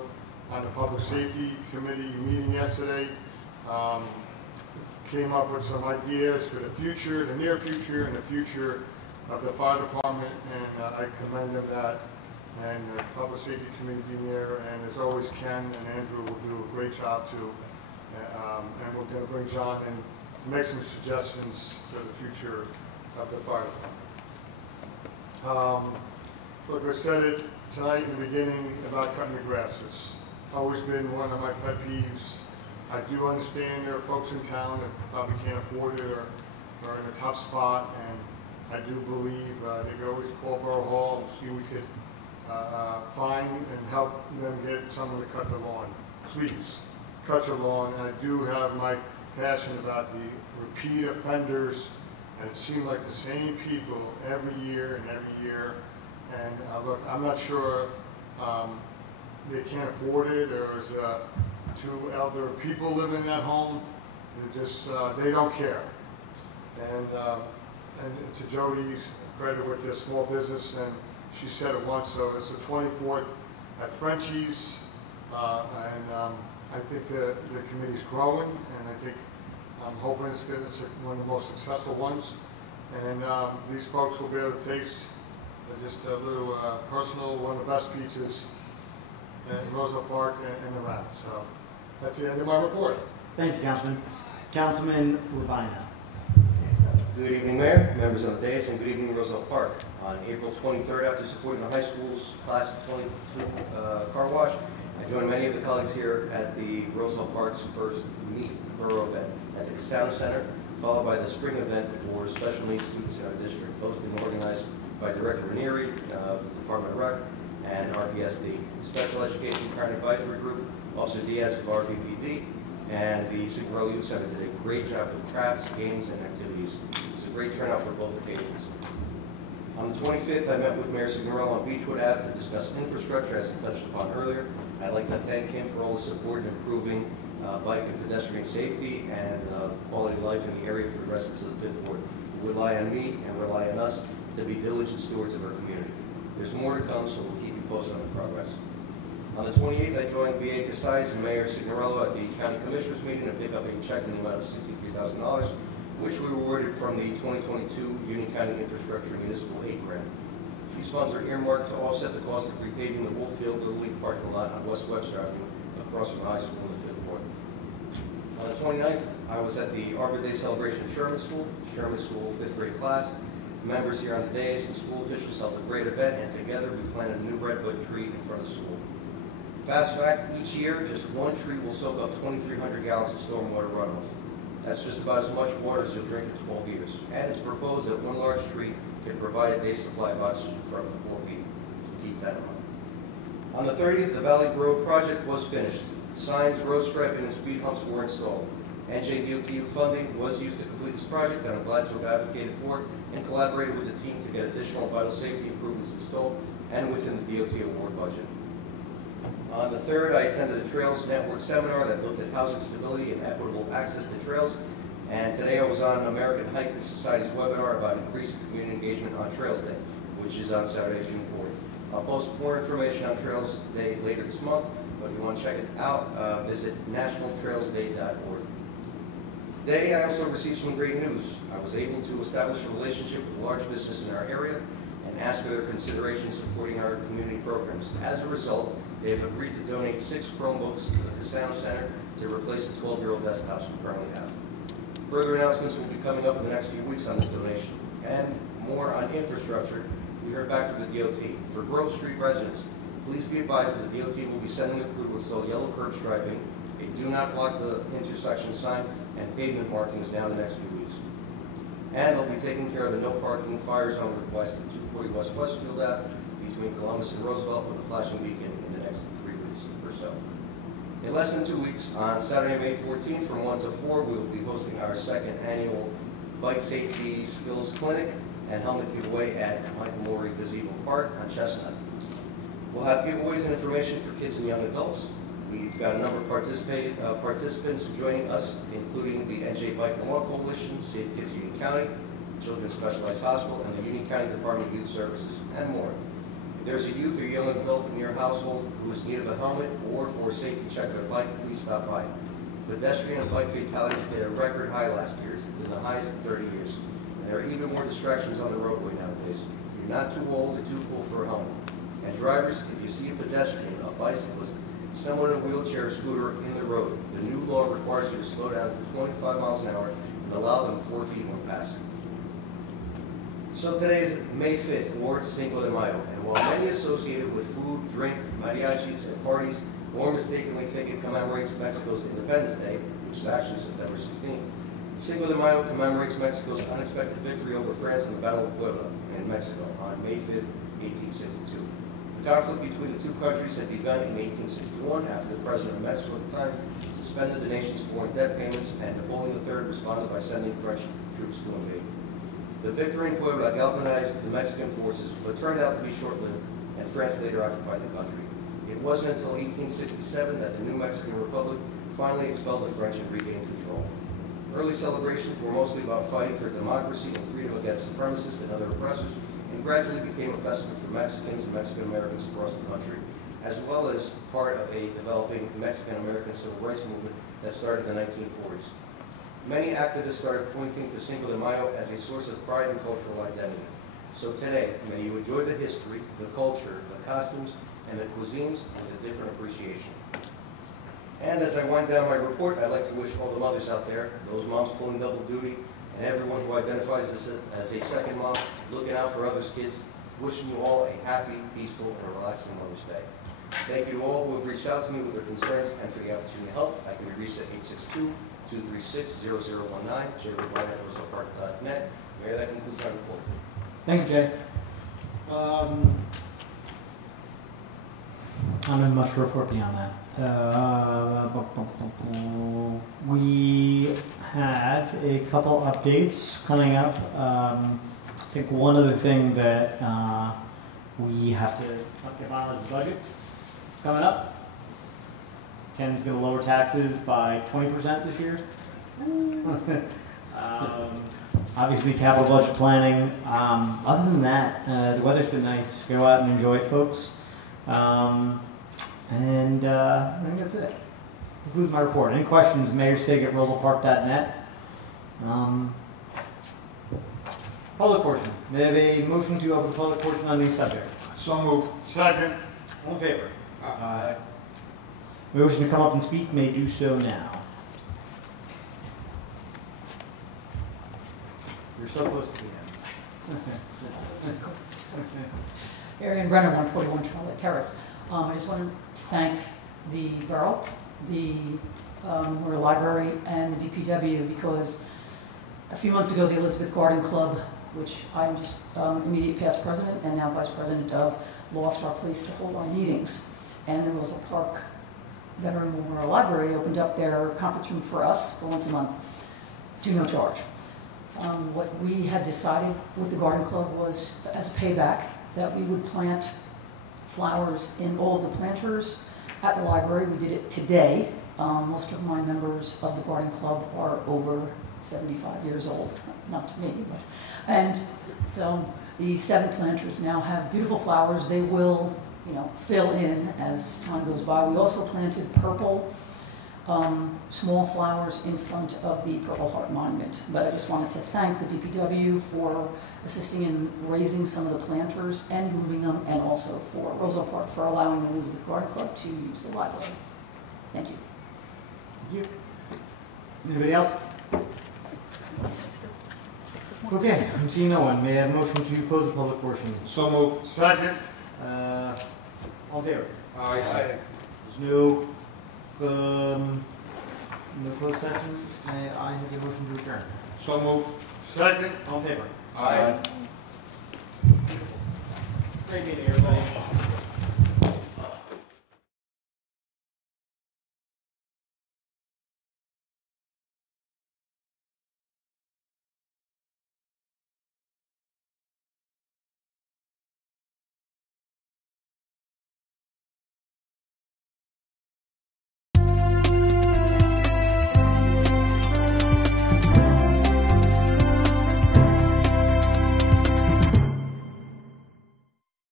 on the Public Safety Committee meeting yesterday. Came up with some ideas for the future, the near future, and the future of the fire department, and I commend them that. And the Public Safety Committee being there, and as always, Ken and Andrew will do a great job too. And we're going to bring John and make some suggestions for the future of the fire department. Look, I said it tonight in the beginning about cutting the grass. It's always been one of my pet peeves. I do understand there are folks in town that probably can't afford it or are in a tough spot, and I do believe they could always call Borough Hall and see if we could find and help them get someone to cut the lawn. Please, cut your lawn. And I do have my passion about the repeat offenders, and it seems like the same people every year and every year. And look, I'm not sure they can't afford it, or there's two elder people living in that home. They just they don't care. And to Jody's credit with their small business, and she said it once, so it's the 24th at Frenchie's, and I think the committee's growing, and I think I'm hoping it's one of the most successful ones, and these folks will be able to taste just a little personal, one of the best pizzas in Roselle Park and around. So that's the end of my report. Thank you, Councilman. Councilman Urbina. Good evening, Mayor, members of the dais, and good evening, Roselle Park. On April 23rd, after supporting the high school's class of 22 car wash, I joined many of the colleagues here at the Roselle Park's first Meet Borough event at the Casino Center, followed by the spring event for special needs students in our district, hosted and organized by Director Ranieri of the Department of Rec and RPSD. Special Education Parent Advisory Group, Officer Diaz of RBPD, and the Signorelli Youth Center did a great job with crafts, games, and activities. It was a great turnout for both occasions. On the 25th, I met with Mayor Signorelli on Beechwood Ave to discuss infrastructure, as he touched upon earlier. I'd like to thank him for all the support in improving bike and pedestrian safety and quality of life in the area for the residents of the 5th Ward. You rely on me and rely on us to be diligent stewards of our community. There's more to come, so we'll keep you posted on the progress. On the 28th, I joined B.A. Casais and Mayor Signorello at the County Commissioners meeting to pick up a check in the amount of $63,000, which we awarded from the 2022 Union County Infrastructure Municipal Aid Grant. These funds are earmarked to offset the cost of repaving the Wolffield Little League parking lot on West Webster Avenue across from high school in the 5th Ward. On the 29th, I was at the Arbor Day celebration at Sherman School 5th grade class. Members here on the dais and school officials held a great event, and together we planted a new redbud tree in front of the school. Fast fact, each year, just one tree will soak up 2,300 gallons of stormwater runoff. That's just about as much water as you'll drink in 12 years. And it's proposed that one large tree can provide a day's supply of oxygen for up to 4 people. Keep that in mind. On the 30th, the Valley Road project was finished. Signs, road striping, and speed humps were installed. NJDOT funding was used to complete this project, and I'm glad to have advocated for it and collaborated with the team to get additional vital safety improvements installed and within the DOT award budget. On the 3rd, I attended a Trails Network seminar that looked at housing stability and equitable access to trails. And today I was on American Hiking Society's webinar about increasing community engagement on Trails Day, which is on Saturday, June 4th. I'll post more information on Trails Day later this month, but if you want to check it out, visit nationaltrailsday.org. Today, I also received some great news. I was able to establish a relationship with a large business in our area and ask for their consideration supporting our community programs. As a result, they have agreed to donate 6 Chromebooks to the Casino Center to replace the 12-year-old desktops we currently have. Further announcements will be coming up in the next few weeks on this donation. And more on infrastructure, we heard back from the DOT. For Grove Street residents, please be advised that the DOT will be sending a crew to install yellow curb striping, a do not block the intersection sign, and pavement markings down the next few weeks. And they'll be taking care of the no parking fire zone request at 240 West Westfield Ave between Columbus and Roosevelt with a flashing beacon in the next 3 weeks or so. In less than 2 weeks, on Saturday, May 14th from 1 to 4, we will be hosting our 2nd annual Bike Safety Skills Clinic and helmet giveaway at Michael Maury Gazebo Park on Chestnut. We'll have giveaways and information for kids and young adults. We've got a number of participants joining us, including the NJ Bike and Walk Coalition, Safe Kids Union County, Children's Specialized Hospital, and the Union County Department of Youth Services, and more. If there's a youth or young adult in your household who is in need of a helmet or for a safety check of a bike, please stop by. Pedestrian and bike fatalities hit a record high last year. It's been the highest in 30 years. And there are even more distractions on the roadway nowadays. You're not too old or too cool for a helmet. And drivers, if you see a pedestrian, a bicyclist, someone in a wheelchair or scooter in the road, the new law requires you to slow down to 25 miles an hour and allow them 4 feet when passing. So today is May 5th, or Cinco de Mayo, and while many associate it with food, drink, mariachis, and parties, more mistakenly think it commemorates Mexico's Independence Day, which is actually September 16th. Cinco de Mayo commemorates Mexico's unexpected victory over France in the Battle of Puebla in Mexico on May 5th, 1862. The conflict between the two countries had begun in 1861 after the president of Mexico at the time suspended the nation's foreign debt payments, and Napoleon III responded by sending French troops to invade. The victory in Puebla galvanized the Mexican forces, but turned out to be short-lived, and France later occupied the country. It wasn't until 1867 that the new Mexican Republic finally expelled the French and regained control. Early celebrations were mostly about fighting for democracy and freedom against supremacists and other oppressors, and gradually became a festival for Mexicans and Mexican Americans across the country, as well as part of a developing Mexican American civil rights movement that started in the 1940s. Many activists started pointing to Cinco de Mayo as a source of pride and cultural identity. So today, may you enjoy the history, the culture, the costumes, and the cuisines with a different appreciation. And as I wind down my report, I'd like to wish all the mothers out there, those moms pulling double duty, and everyone who identifies as a second mom, looking out for others' kids, wishing you all a happy, peaceful, and relaxing Mother's Day. Thank you to all who have reached out to me with their concerns and for the opportunity to help. I can be reached at 862-236-0019, jay@rosellepark.net. Mayor, that concludes my report. Thank you, Jay. I don't have much to report beyond that. We have a couple updates coming up. I think one other thing that we have to get on is the budget coming up. Ken's going to lower taxes by 20% this year. Obviously, capital budget planning. Other than that, the weather's been nice. Go out and enjoy it, folks. And I think that's it. Concludes my report. Any questions, mayorstig@rosellepark.net. Public portion. May I have a motion to open the public portion on the subject? So moved. Second. All in favor? Aye. Motion to come up and speak may do so now. You're so close to the end. Arian Brenner, 141 Charlotte Terrace. I just want to thank the borough, the Memorial Library, and the DPW, because a few months ago the Elizabeth Garden Club, which I'm just immediate past president and now vice president of, lost our place to hold our meetings. And the Roselle Park Veteran Memorial Library opened up their conference room for us for once a month to no charge. What we had decided with the Garden Club was, as a payback, that we would plant flowers in all of the planters at the library. We did it today. Most of my members of the Garden Club are over 75 years old, not to me, but, and so the 7 planters now have beautiful flowers. They will, fill in as time goes by. We also planted purple small flowers in front of the Purple Heart Monument. But I just wanted to thank the DPW for assisting in raising some of the planters and moving them, and also for Roselle Park for allowing the Elizabeth Garden Club to use the library. Thank you. Thank you. Anybody else? Okay, I'm seeing no one. May I have a motion to close the public portion? So moved. Second. All in favor? Aye. There's no closed session. May I have a motion to adjourn? So moved. Second. All in favor? Aye. Great meeting, everybody.